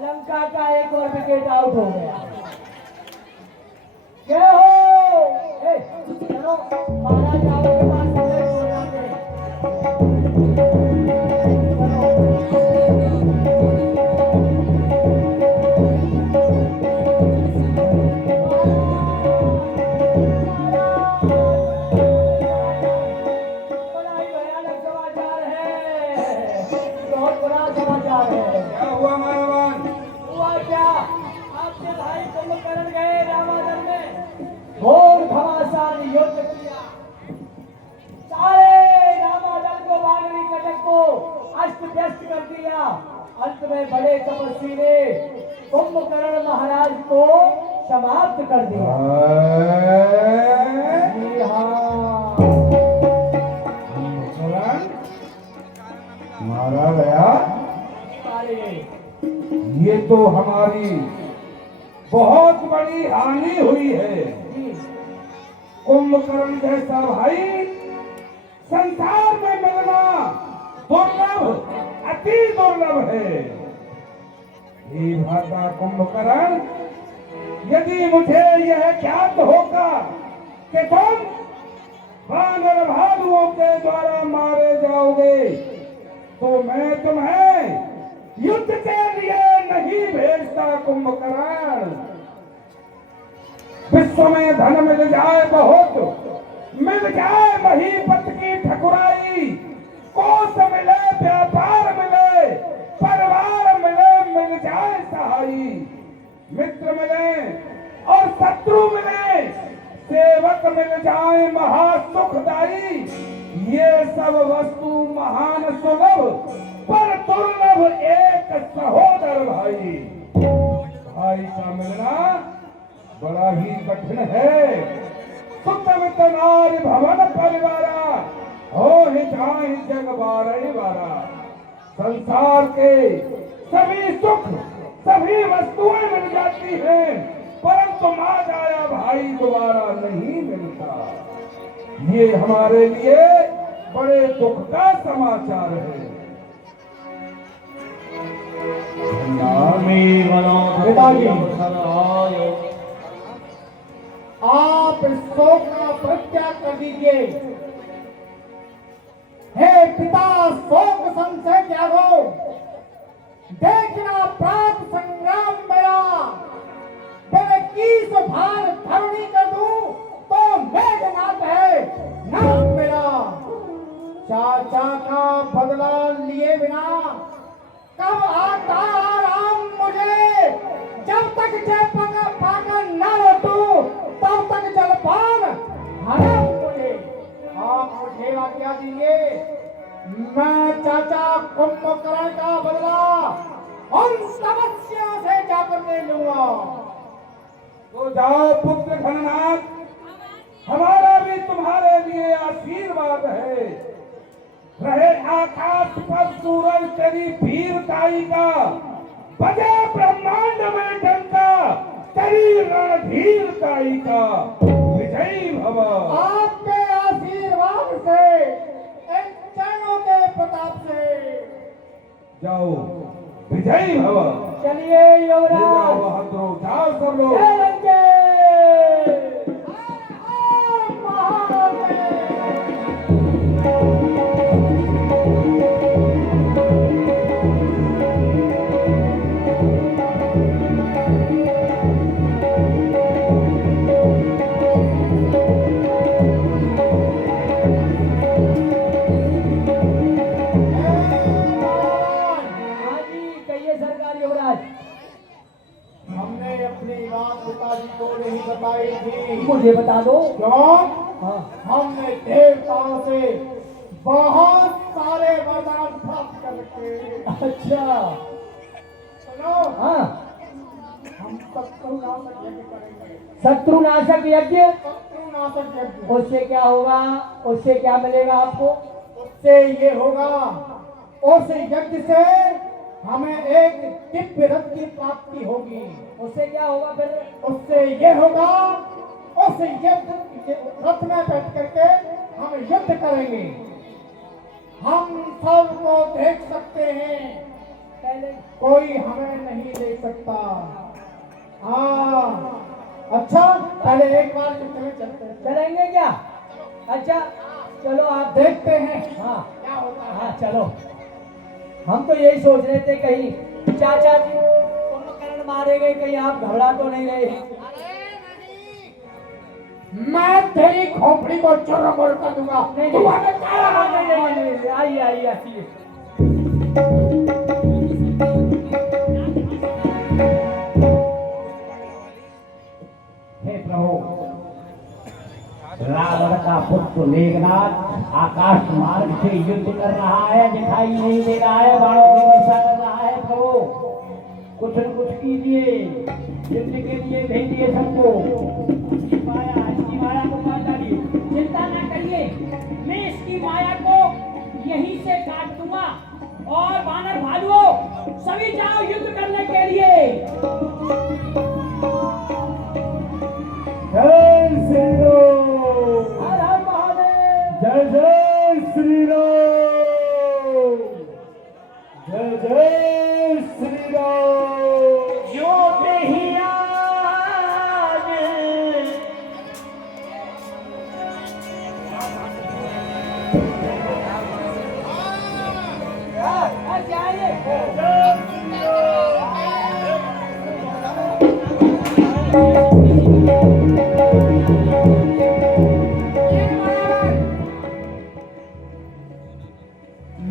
लंका का एक और विकेट आउट हो गया। क्या हो? चलो महाराज आपके पास विकेट हो जाते हैं। बड़ा ही भयानक समाचार है, बहुत बुरा समाचार है। क्या हुआ महाराज? हुआ क्या? आपके भाई कुंभकर्ण गए रामायण में, घोर घमासान युद्ध किया, सारे रामायण को बागरी कटक को अस्त व्यस्त कर दिया। अंत में बड़े तपस्वी ने कुंभकर्ण महाराज को समाप्त कर दिया। जी हाँ, मारा गया। अरे ये तो हमारी बहुत बड़ी हानि हुई है। जी, कुंभकर्ण जैसा भाई संसार में मिलना दुर्लभ, अति दुर्लभ है। हे भ्राता कुंभकर्ण, यदि मुझे यह ज्ञात होगा कि तुम वानर भालुओं के द्वारा मारे जाओगे, तो मैं तुम्हें युद्ध के लिए नहीं भेजता। कुंभकर्ण, विश्व में धन मिल जाए बहुत, मिल जाए महीपत की ठकुराई, कोष मिले, व्यापार मिले, परिवार मिले, मिल जाए सहाई, मित्र मिले और शत्रु मिले, सेवक मिल जाए महासुखदाई, ये सब वस्तु महान सुलभ पर दुर्लभ एक सहोदर भाई। भाई का मिलना बड़ा ही कठिन है। सुतमित नारी भवन परिवारा, हो ही जाए जग बारही बारा। संसार के सभी सुख, सभी वस्तुएं मिल जाती हैं, परंतु मां जाया भाई दोबारा नहीं मिलता। ये हमारे लिए बड़े दुख का समाचार है। पिताजी, आप इस शोक का परित्याग कर दीजिए। हे पिता, शोक संशय त्यागो। देखना प्रात संग्राम मेरा, मैं किस भार धरणी कर दूं तो मेघनाथ है नाम मेरा। चाचा का बदला लिए बिना कब आता आराम मुझे। जब तक जय पाकर न लौटूं तब तक जलपान हराम मुझे। आप मुझे आज्ञा दीजिए, मैं चाचा कुंभकर्ण का बदला उन तपस्या से जाकर ले लूंगा। तो जाओ पुत्र घननाथ, हमारा भी तुम्हारे लिए आशीर्वाद है। रहे आकाश पर सूरज तेरी वीरताई का, बजे ब्रह्मांड में डंका तेरी रणधीरताई का। विजयी भव। आपके आशीर्वाद से, इन चरणों के प्रताप से। जाओ विजयी भव। चलिए ले जाओ युवराज, बहादुरों, जाओ सब लोग। जय रंगे। हमने अपनी बात पिताजी को नहीं बताई थी। मुझे बता दो। क्यों? हाँ। हमने देवताओं से बहुत सारे वरदान प्राप्त कर रखे। अच्छा। सुनो, हाँ। हम शत्रुनाशक यज्ञ करेंगे। शत्रुनाशक यज्ञ। शत्रुनाशक यज्ञ। उससे क्या होगा? उससे क्या मिलेगा आपको? उससे ये होगा, उस यज्ञ से हमें एक दिव्य रथ की प्राप्ति होगी। उससे क्या होगा फिर? उससे ये होगा, उस युद्ध रथ में बैठ करके हम युद्ध करेंगे। हम सबको देख सकते हैं, पहले कोई हमें नहीं देख सकता। हाँ, अच्छा, पहले एक बार चलते हैं। चलेंगे क्या? अच्छा चलो, आप देखते हैं हाँ क्या होता है। हाँ चलो। हम तो यही सोच रहे थे कहीं चाचा जी कुंभकर्ण मारे गए, कहीं आप घबरा तो नहीं रहे? मैं तेरी खोपड़ी को चोर कर दूंगा। नहीं, तू नहीं। हमें क्या लगा नहीं, आइए आइए आइए। हे प्रभु, रावण का पुत्र मेघनाथ आकाश मार्ग से युद्ध कर रहा है, दिखाई नहीं दे रहा है, बाणों की वर्षा कर रहा है। प्रभु कुछ न कुछ कीजिए, युद्ध के लिए भेजिए सबको। इसकी माया को काट डालिए। चिंता ना करिए, मैं इसकी माया को यहीं से काट दूंगा। और वानर भालुओं सभी जाओ युद्ध करने के लिए। जय श्री राम। हर हर महादेव। जय जय श्री राम। जय जय श्री राम। योद्ध ही आज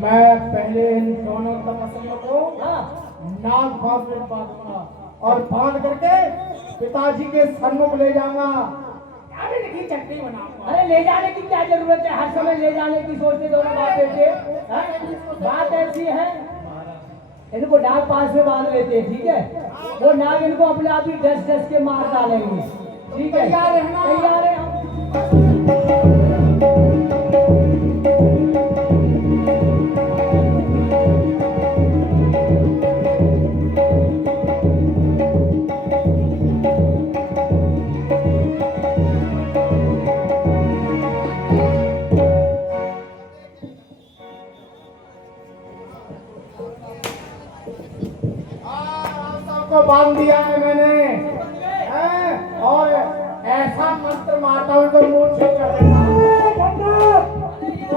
मैं पहले इन दोनों तपस्वियों को हाँ। नाग फांस में बांधूंगा और बांध करके पिताजी के सन्मुख ले जाऊंगा। अरे देखिए, चटनी बनाऊंगा। अरे ले जाने की क्या जरूरत है? हर समय ले जाने की सोचते दोनों बात ऐसे। हाँ? बात ऐसी है, इनको नाग पास में बांध लेते हैं, ठीक है? वो नाग इनको अपने आप ही डस डस के मार डालेंगे, ठीक है? तैयार रहना। तैयार है हम। सबको बांध दिया है मैंने हैं? और ऐसा मंत्र मारता हूँ तो मुंह छेद कर देता हूँ।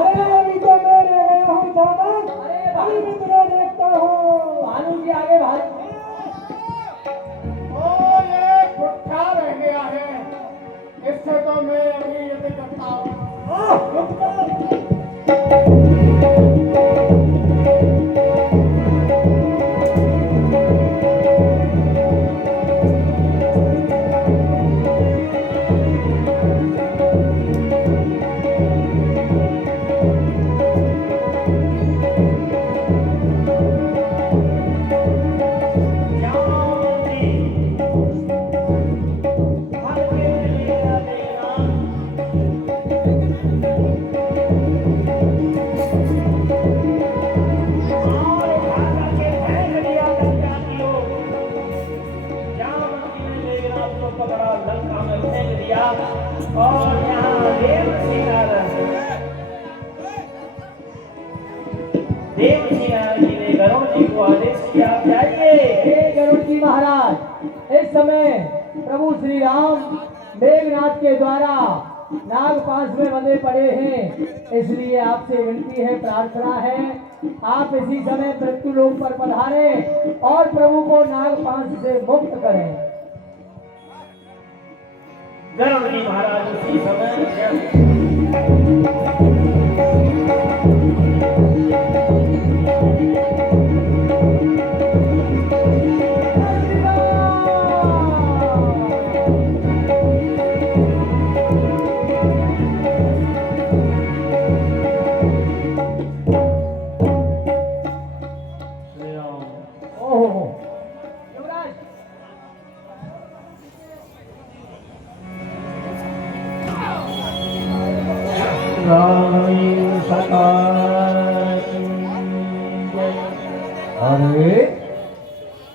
अरे अभी तो मैं रह गया हूँ दामन, अभी मैं तुम्हें देखता हूँ। भानु जी आगे भानु। ओ ये पुट्ठा रह गया है, इससे तो मैं अभी युद्ध करता हूँ। और यहाँ देवसी नारद जी ने गरुड़ जी को आदेश किया, आप जाइए। हे गरुड़ जी महाराज, इस समय प्रभु श्री राम मेघनाथ के द्वारा नागपाश में बंधे पड़े हैं, इसलिए आपसे विनती है, प्रार्थना है, आप इसी समय मृत्यु लोक पर पधारे और प्रभु को नागपाश से मुक्त करें। गरुड़ जी महाराज उसी समय अरे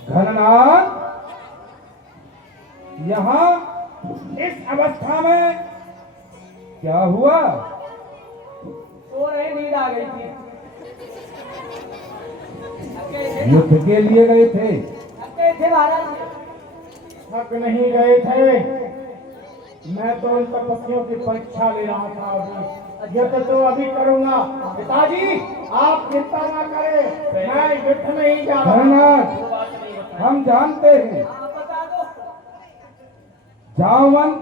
घननाथ, यहाँ इस अवस्था में क्या हुआ? सो रहे, नींद आ गई थी। युद्ध के लिए गए थे? थे महाराज। थक नहीं गए थे, मैं तो उन तपस्वियों की परीक्षा ले रहा था। अभी युद्ध तो अभी करूंगा। पिताजी आप चिंता ना करें, मैं युद्ध में ही जा रहा हूँ। घननाथ, हम जानते हैं बता दो। जामवंत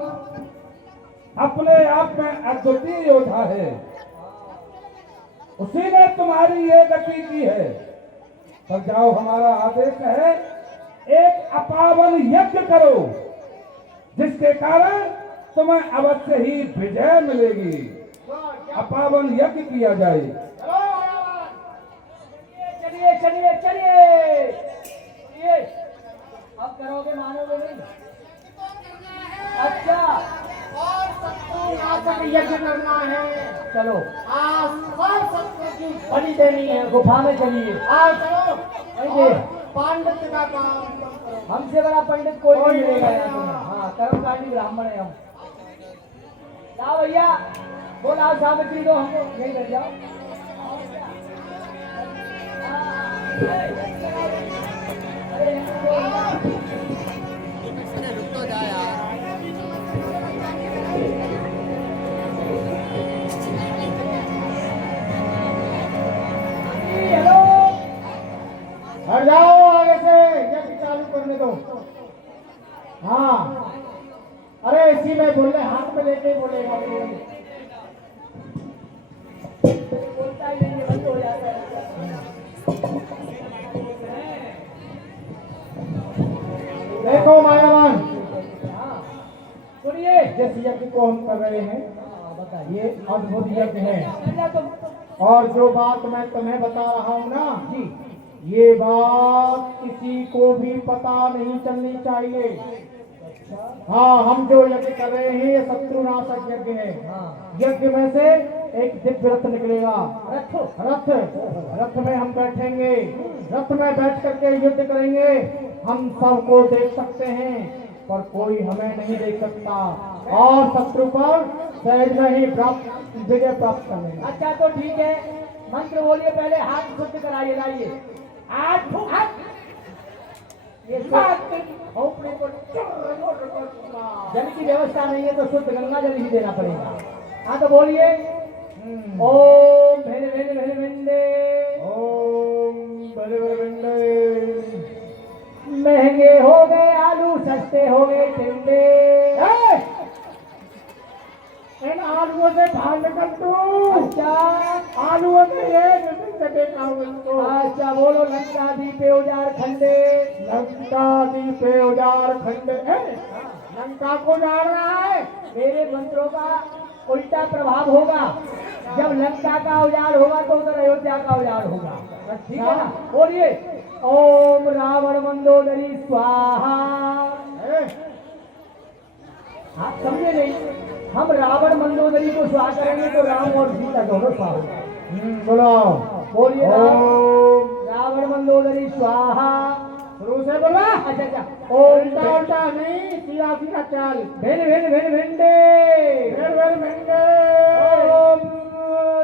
अपने आप में अद्वितीय योद्धा है, उसी ने तुम्हारी ये गति की है। पर जाओ, हमारा आदेश है, एक अपावन यज्ञ करो, जिसके कारण तुम्हें अवश्य ही विजय मिलेगी। अपावन यज्ञ किया जाए। चलिए चलिए चलिए, ये अब करोगे, मानोगे नहीं। अच्छा, और सबको नाटक यज्ञ करना है। चलो आज सब सबको की बलि देनी है। गुफा में चलिए। आओ चलो, आइए। पांडित का काम करो। हमसे बड़ा पंडित कोई नहीं मिलेगा यहाँ तुम्हें। हाँ, कर्मकांडी ब्राह्मण है हम। जाओ भैया, बोला सावित्री दो हमको, यही कर जाओ। हेलो, हट जाओ आगे से, यज्ञ चालू करने दो। हाँ, अरे इसी में बोल रहे, हाथ में लेके ही बोलेगा। बोलता ही नहीं है, बंद हो जाता है। देखो मायावान, हाँ, सुनिए। जिस यज्ञ को हम कर रहे हैं, बताइए। ये अद्भुत यज्ञ है। तुम और जो बात मैं तुम्हें बता रहा हूँ ना जी, ये बात किसी को भी पता नहीं चलनी चाहिए। हाँ, हम जो यज्ञ कर रहे हैं ये शत्रुनाशक यज्ञ है। यज्ञ में से एक दिव्य रथ निकलेगा। रथ रथ में हम बैठेंगे, रथ में बैठ करके युद्ध करेंगे। हम सबको देख सकते हैं, पर कोई हमें नहीं देख सकता, और शत्रु पर सहज में ही विजय प्राप्त कर लेंगे। अच्छा तो ठीक है, मंत्र बोलिए, पहले हाथ शुद्ध कराइए, लाइए। हाथ ये खोपड़ी को जल की व्यवस्था नहीं है तो शुद्ध गंगा जल ही देना पड़ेगा। हाँ तो बोलिए ओम भेले भेले भेले भेंडे ओम बड़े बड़े भिंडे महंगे हो गए आलू सस्ते हो गए टिंडे। इन आलुओं से भाग निकल तू। अच्छा आलुओं में ये देखा तो अच्छा बोलो लंका दीपे उजार खंडे लंका दीपे उजार खंडे लंका को जा रहा है। मेरे मंत्रों का उल्टा प्रभाव होगा। जब लंका का उजाड़ होगा तो उधर अयोध्या का उजाड़ होगा। ठीक है ना? बोलिए ओम रावण मंदोदरी स्वाहा। आप समझे नहीं? हम रावण मंदोदरी को स्वाहा करेंगे तो राम और सीता दोनों स्वाहा होंगे। बोलो बोलिए ओम रावण मंदोदरी स्वाहा। शुरू से बोला। अच्छा अच्छा उल्टा उल्टा नहीं सीधा सीधा चल। भेल भेल भेल भेंडे भेड़ भेड़ भेंडे ओम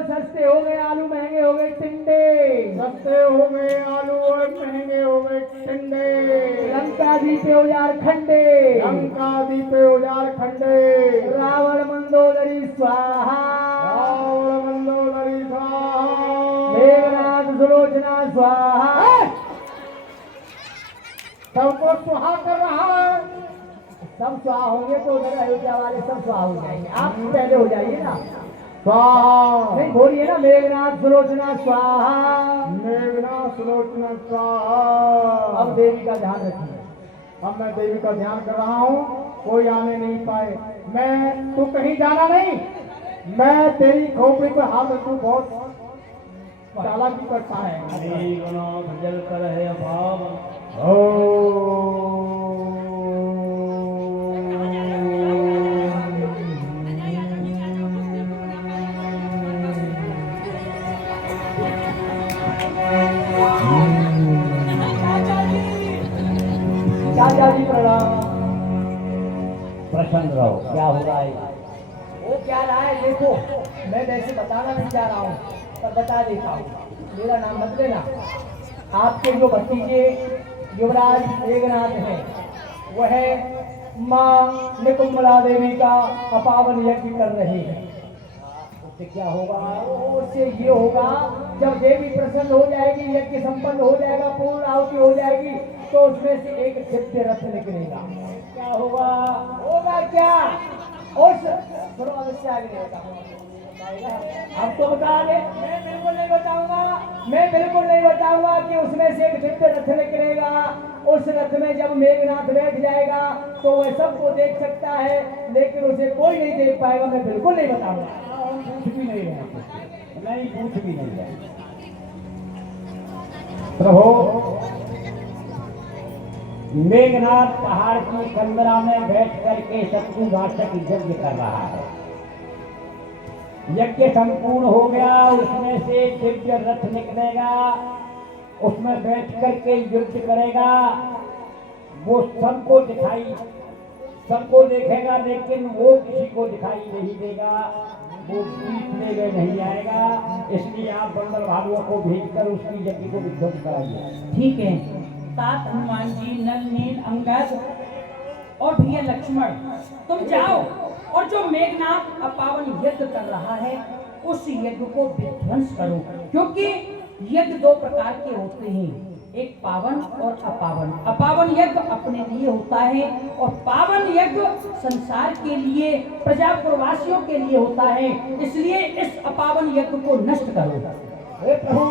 सस्ते हो गए आलू महंगे हो गए टिंडे सस्ते हो गए आलू और महंगे हो गए टिंडे लंका दीपे उजार खंडे लंका दीपे उजार खंडे रावण मंदोदरी स्वाहा रावण मंदोदरी स्वाहा मेघनाथ सुलोचना स्वाहा। सबको सुहा कर रहा है। सब स्वाहा होंगे तो उधर अयोध्या वाले सब स्वाहा हो जाएंगे। आप पहले हो जाइए ना। स्वाहा नहीं बोलिए ना मेघनाथ सुलोचना स्वाहा। मेघनाथ सुलोचना स्वाहा। अब देवी का ध्यान रखिए। अब मैं देवी का ध्यान कर रहा हूँ। कोई आने नहीं पाए। मैं तू कहीं जाना नहीं। मैं तेरी खोपड़ी पर हाथ रखूं। बहुत चालाकी करता है। मेघनाथ जल कर है अभाव चाचा जी प्रणाम। प्रसन्न रहो। क्या हो रहा है? वो क्या रहा है देखो। मैं वैसे बताना नहीं चाह रहा हूँ पर बता देता हूँ। मेरा नाम मत लेना। आपके जो भतीजे युवराज मेघनाथ हैं वह माँ निकुंभला देवी का अपावन यज्ञ कर रहे हैं। उससे क्या होगा? उससे ये होगा जब देवी प्रसन्न हो जाएगी यज्ञ संपन्न हो जाएगा पूर्ण आहुति हो जाएगी तो उसमें से एक दिव्य रथ निकलेगा। क्या होगा? होगा क्या? उस सुनो अवश्य आगे अब तो बता दे। मैं बिल्कुल नहीं बताऊंगा। मैं बिल्कुल नहीं बताऊंगा कि उसमें से एक दिव्य रथ निकलेगा। उस रथ में जब मेघनाथ बैठ जाएगा तो वह सबको देख सकता है लेकिन उसे कोई नहीं देख पाएगा। मैं बिल्कुल नहीं बताऊंगा। कुछ भी नहीं है। नहीं कुछ भी नहीं है। प्रभु मेघनाथ पहाड़ की कंदरा में बैठ करके शत्रुघातक यज्ञ कर रहा है। यज्ञ संपूर्ण हो गया। उसमें से दिव्य रथ निकलेगा। उसमें बैठ करके युद्ध करेगा। वो सबको देखेगा लेकिन वो किसी को दिखाई नहीं देगा। वो जीतने में नहीं आएगा। इसलिए आप बंदर भालुओं को भेजकर उसकी यज्ञ को विध्वंस कराइए। ठीक है। तात हनुमान जी नल नील अंगद और भैया लक्ष्मण तुम जाओ और जो मेघनाथ अपावन यज्ञ कर रहा है उस यज्ञ को विध्वंस करो। क्योंकि यज्ञ दो प्रकार के होते हैं, एक पावन और अपावन। अपावन यज्ञ अपने लिए होता है और पावन यज्ञ संसार के लिए प्रजापुरवासियों के लिए होता है। इसलिए इस अपावन यज्ञ को नष्ट करो। हे प्रभु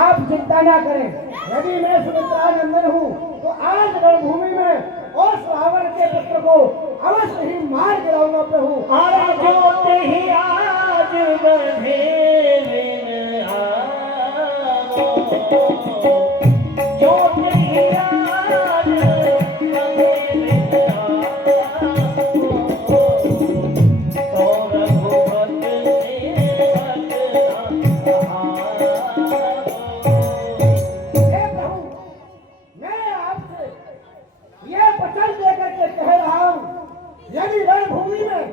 आप चिंता ना करें। यदि मैं सुमित्रा नंदन हूँ तो आज रणभूमि में उस रावण के पुत्र को अवश्य ही मार गिराऊंगा प्रभु। अरे जोते ही आज बंधे जोते ही आज तो रघुपत हे प्रभु मैं आपसे ये वचन देकर के कह रहा हूँ यदि रणभूमि में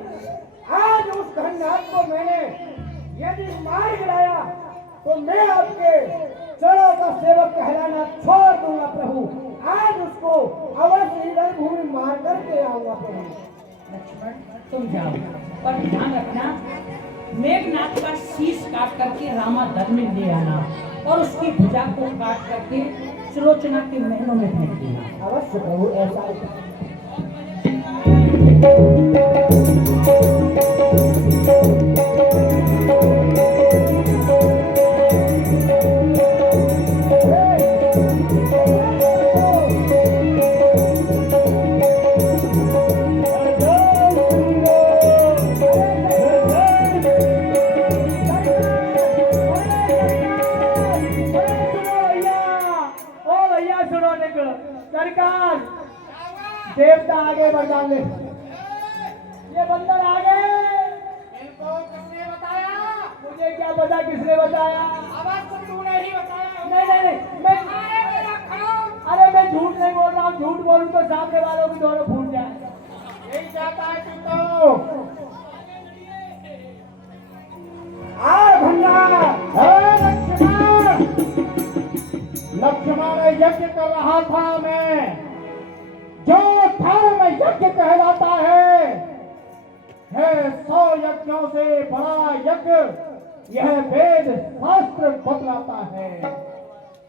आज उस घनघाट को मैंने यदि मार गिराया तो मैं आपके चरणों का सेवक कहलाना छोड़ दूंगा प्रभु। आज उसको करके आऊंगा प्रभु। लक्ष्मण तुम जाओ, पर ध्यान रखना मेघनाथ का शीश काट करके रामाधन में ले आना और उसकी भुजा को काट करके सुलोचना के महलों में फेंक देना। अवश्य प्रभु, ऐसा सरकार देवता आगे वरदान ले। ये बंदर आगे। इनको किसने बताया? मुझे क्या पता किसने बताया। आवाज तो तूने ही बताया। नहीं अरे मैं झूठ नहीं बोल रहा हूँ। झूठ बोलूं तो सामने वालों की दोनों फूट जाए। यही चाहता है तू तो। आ भंडार, लक्ष्मण, लक्ष्मण यज्ञ कर रहा था मैं, जो धर्म यज्ञ कहलाता है 100 यज्ञों से बड़ा यज्ञ यह वेद शास्त्र बतलाता है।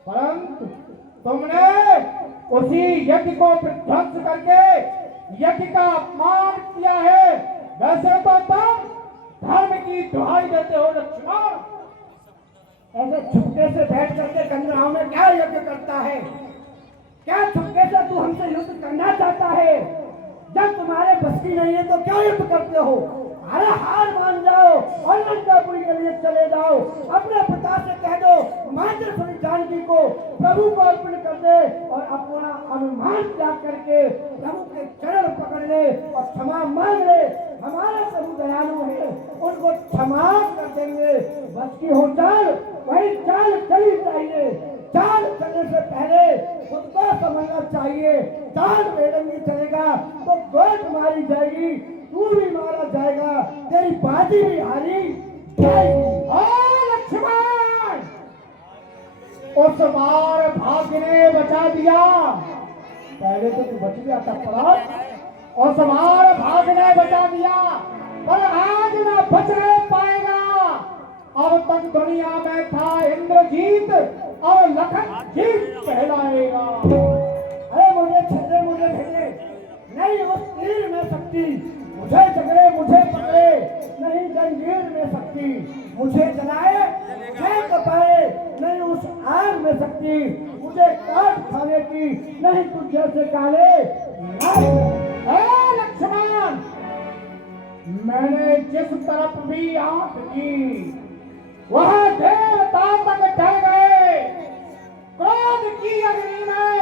परंतु तुमने उसी यज्ञ को विध्वंस करके यज्ञ का अपमान किया है। वैसे तो तुम धर्म की दुहाई देते हो लक्ष्मण। ऐसे छुपके से बैठ करके कंजराओं में क्या यज्ञ करता है? क्या छुपके से तू हमसे युद्ध करना चाहता है? जब तुम्हारे बस की नहीं है तो क्यों युद्ध करते हो? अरे हार मान जाओ और लंकापुरी के लिए चले जाओ। अपने पिता से कह दो मातृ जानकी को प्रभु को अर्पण कर दे और अपना अभिमान त्याग करके प्रभु के चरण पकड़ ले और क्षमा मांग ले। हमारा प्रभु दयालु है, उनको क्षमा कर देंगे। बस की हो चाल वही चाल चली चाहिए। चाल चलने से पहले खुद को समझना चाहिए। चाल बेरंगी चलेगा तो गोट मारी जाएगी, तू भी मारा जाएगा, तेरी बाजी भी हारी जाएगी। लक्ष्मण, उस बार भाग्य ने बचा दिया। पहले तो तू बच गया था पर उस बार भाग्य ने बचा दिया, पर आज ना बच नहीं पाएगा। अब तक दुनिया में था इंद्रजीत और लखन जीत कहलाएगा। अरे मुझे छेड़े मुझे भेजे नहीं उस तीर में शक्ति, मुझे झगड़े मुझे पकड़े नहीं जंजीर में शक्ति, मुझे जलाए मुझे कपाए नहीं उस आग में शक्ति, मुझे काट खाने की नहीं तुझ जैसे काले। लक्ष्मण, मैंने जिस तरफ भी आंख की वहां देवता तक ढह गए। क्रोध की अग्नि में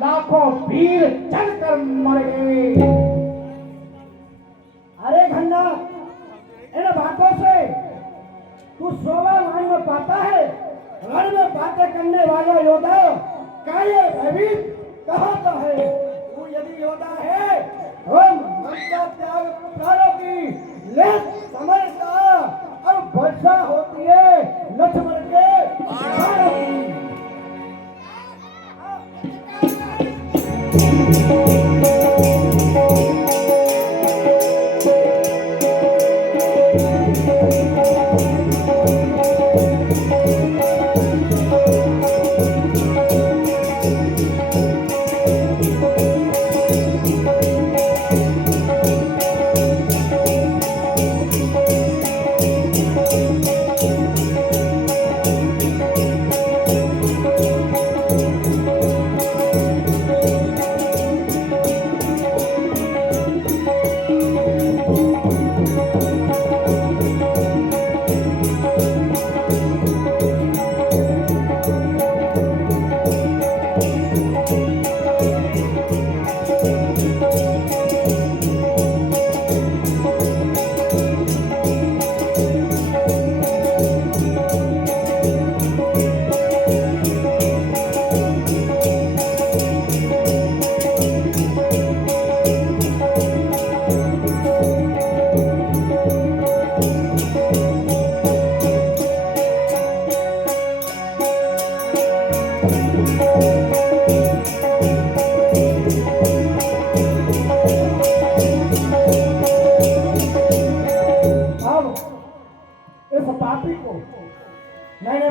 लाखों वीर जलकर मर गए। अरे घन्ना, इन बातों से तू शोभा मान पाता है? रण में बातें करने वाला योद्धा काये भयभीत कहता है। तू यदि योद्धा है हम ममता त्याग प्राणों की ले समझता और वर्षा होती है लक्ष्मण के प्राणों की।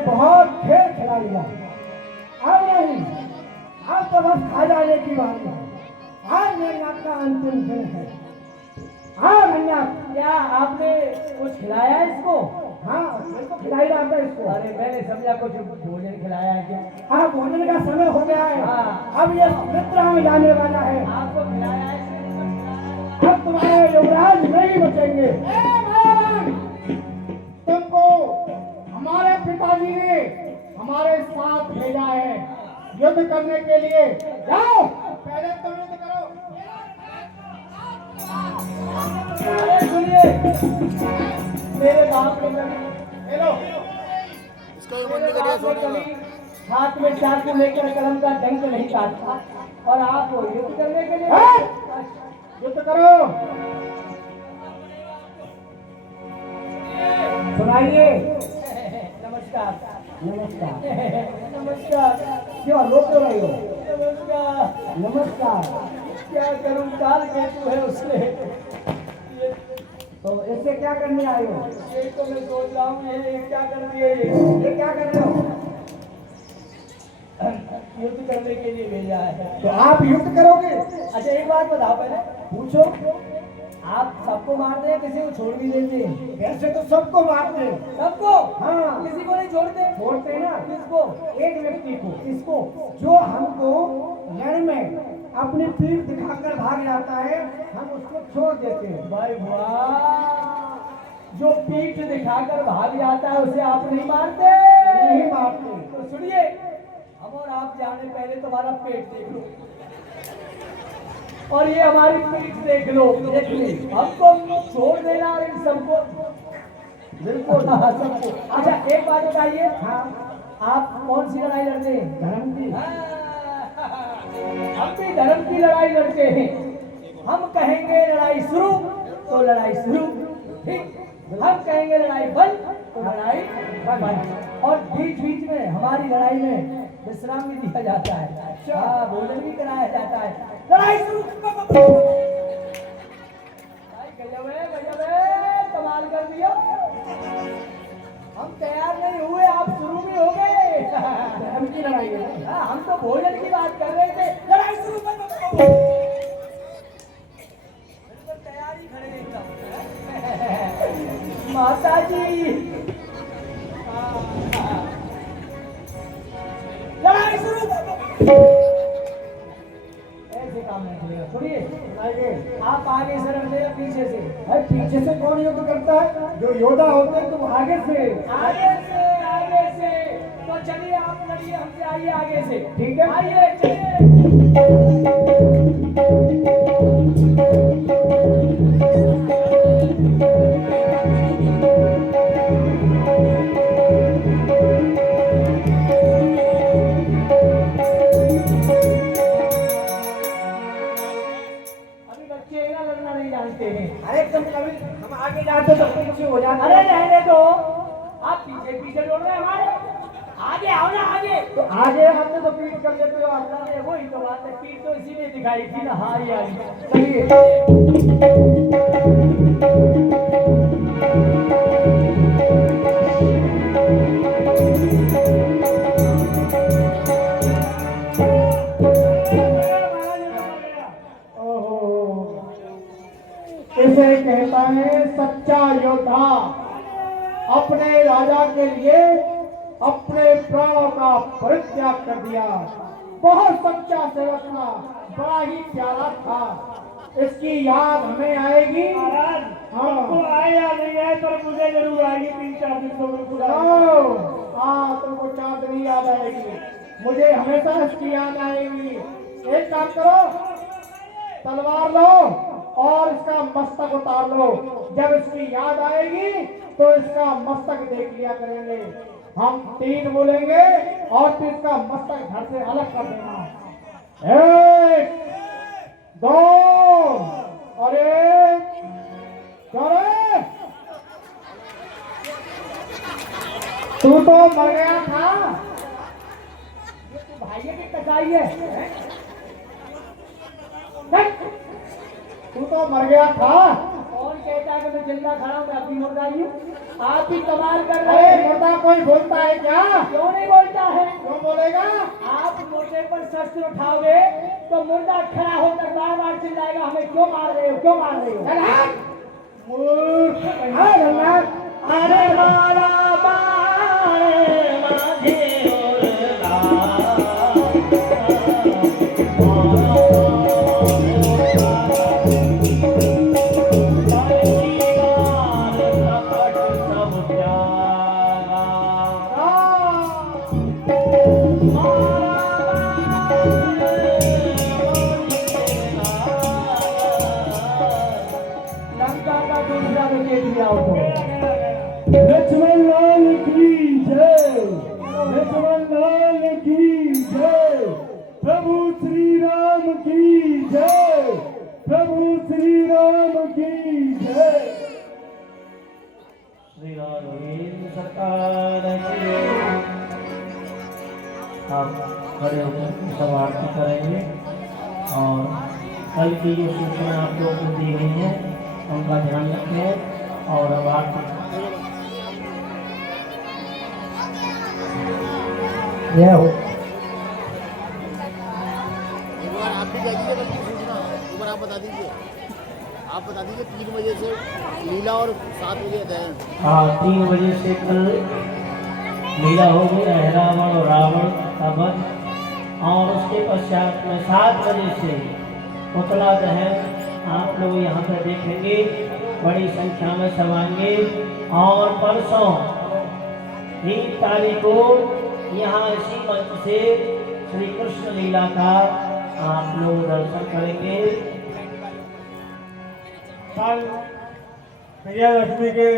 बहुत खेल खिला लिया, अब नहीं, अब तो बस खा जाने की बात है। आज मेघनाथ का अंतिम दिन है। हाँ मेघनाथ, क्या आपने कुछ खिलाया है इसको? हाँ मेरे को खिलाई रहा था इसको। अरे मैंने समझा कुछ भोजन खिलाया है क्या? हाँ भोजन का समय हो गया है। हाँ। अब ये निद्रा में जाने वाला है। आपको खिलाया है? अब तुम्हारे युवराज नहीं बचेंगे। तुमको हमारे पिताजी ने हमारे साथ भेजा है युद्ध करने के लिए। जाओ पहले तुम युद्ध करो। अरे सुनिए, मेरे बाप ने ले लो। कभी हाथ में चाकू लेकर कलम का डंक नहीं काटता, और आप युद्ध करने के लिए युद्ध करो। सुनाइए। नमस्कार। नमस्कार। नमस्कार। क्यों रो क्यों रही हो? नमस्कार। नमस्कार। क्या करूं, काल केतु है उसने। तो इससे क्या करने आए हो? ये तो मैं सोच रहा हूँ, ये क्या कर दिए, ये क्या कर रहे हो? युद्ध करने के लिए भेजा है। तो आप युद्ध करोगे? अच्छा एक बात बताओ, पहले पूछो। आप सबको मारते हैं, किसी को छोड़ भी देते हैं? वैसे तो सबको मारते हैं। सबको? हाँ। किसी को नहीं छोड़ते? छोड़ते हैं ना। किसको? एक व्यक्ति को। किसको? जो हमको रण में अपनी पीठ दिखाकर भाग जाता है, हम उसको छोड़ देते हैं। भाई वाह, जो पीठ दिखाकर भाग जाता है उसे आप नहीं मारते? नहीं मारते। तो सुनिए, हम और आप जाने पहले तुम्हारा पेट देख लो, और ये हमारी पीठ देख लो, देख ली। हमको छोड़ देना और इन सबको, बिल्कुल सबको। अच्छा एक बात बताइए, हाँ। आप कौन सी लड़ाई लड़ते हैं? धर्म की। हम भी धर्म की लड़ाई लड़ते हैं। हम कहेंगे लड़ाई शुरू तो लड़ाई शुरू, ठीक? हम कहेंगे लड़ाई बंद तो लड़ाई बंद, और बीच बीच में हमारी लड़ाई में विश्राम भी दिया जाता है। हाँ, भोजन भी कराया जाता है। लड़ाई शुरू। गजब है, कमाल कर दिया। हम तैयार नहीं हुए, आप शुरू भी हो गए। धर्म की लड़ाई है। हाँ, हम तो भोजन की बात कर रहे थे। लड़ाई शुरू कर दो। बिल्कुल तैयारी खड़े एकदम। माता जी, लड़ाई शुरू कर दो। ऐसे काम नहीं चलेगा। सुनिए, आप आगे से रख दे, पीछे से। भाई पीछे से कौन युद्ध करता है? जो योद्धा होते हैं तुम आगे से। आगे से, आगे से। तो चलिए आप लड़िए हमसे, आइए आगे से। ठीक है। आइए चलिए। अभी बच्चे ना लड़ना नहीं जानते हैं। अरे तुम कभी हम आगे जाते तो पीछे हो जाते। अरे रहने दो, आप पीछे पीछे दौड़ रहे हैं हमारे। आगे आओ ना, आगे। तो आगे आते तो पीठ कर देते हो आप। अरे वही तो बात है, पीठ तो इसीलिए दिखाई थी ना, हारी आई। चलिए। इसे कहता है सच्चा योद्धा। अपने राजा के लिए अपने प्राणों का परित्याग कर दिया। बहुत सच्चा सेवक था, बड़ा ही प्यारा था। इसकी याद हमें आएगी। हाँ, आए या नहीं आए पर मुझे जरूर आएगी। 3-4 दिन तो बिल्कुल हाँ, तुमको चांदनी याद आएगी, मुझे हमेशा इसकी याद आएगी। एक काम करो, तलवार लो और इसका मस्तक उतार लो। जब इसकी याद आएगी तो इसका मस्तक देख लिया करेंगे। हम 3 बोलेंगे और फिर इसका मस्तक घर से अलग कर देना। 1 2 और 1 चलो। तू तो मर गया था। भाई की कसाई है। तू तो मर गया था। कौन कहता है कि मैं जिंदा खड़ा हूँ, मैं अपनी मुर्दा ही हूँ। आप भी कमाल कर रहे हैं। मुर्दा कोई बोलता है क्या? क्यों नहीं बोलता है? क्यों बोलेगा? आप मुर्दे पर शस्त्र उठाओगे तो मुर्दा खड़ा होकर बार बार चिल्लाएगा, हमें क्यों मार रहे हो, क्यों मार रहे हो? मूर्ख! अरे मारा बाए माझे लंका का दूसरा विकेट लिया हो लक्ष्मण लाल की जय, लक्ष्मण लाल की जय, प्रभु श्री राम की जय, प्रभु श्री राम की जय। श्री राघवेंद्र सरकार की। आप खड़े होकर सब आरती करेंगे और कल की जो सूचना आप लोगों को दी गई है उनका ध्यान रखें और अब आरती जय हो। एक बार आप भी कह दीजिए, बल्कि सूचना एक बार आप बता दीजिए। आप बता दीजिए 3 बजे से लीला और 7 बजे तय है। हाँ 3 बजे से कल लीला होगी रावण और रावण का वध और उसके पश्चात में 7 बजे से पुतला दहन आप लोग यहाँ पर देखेंगे, बड़ी संख्या में सब आएंगे। और परसों 3 तारीख को यहाँ इसी मंच से श्री कृष्ण लीला का आप लोग दर्शन करेंगे। कल विजयादशमी के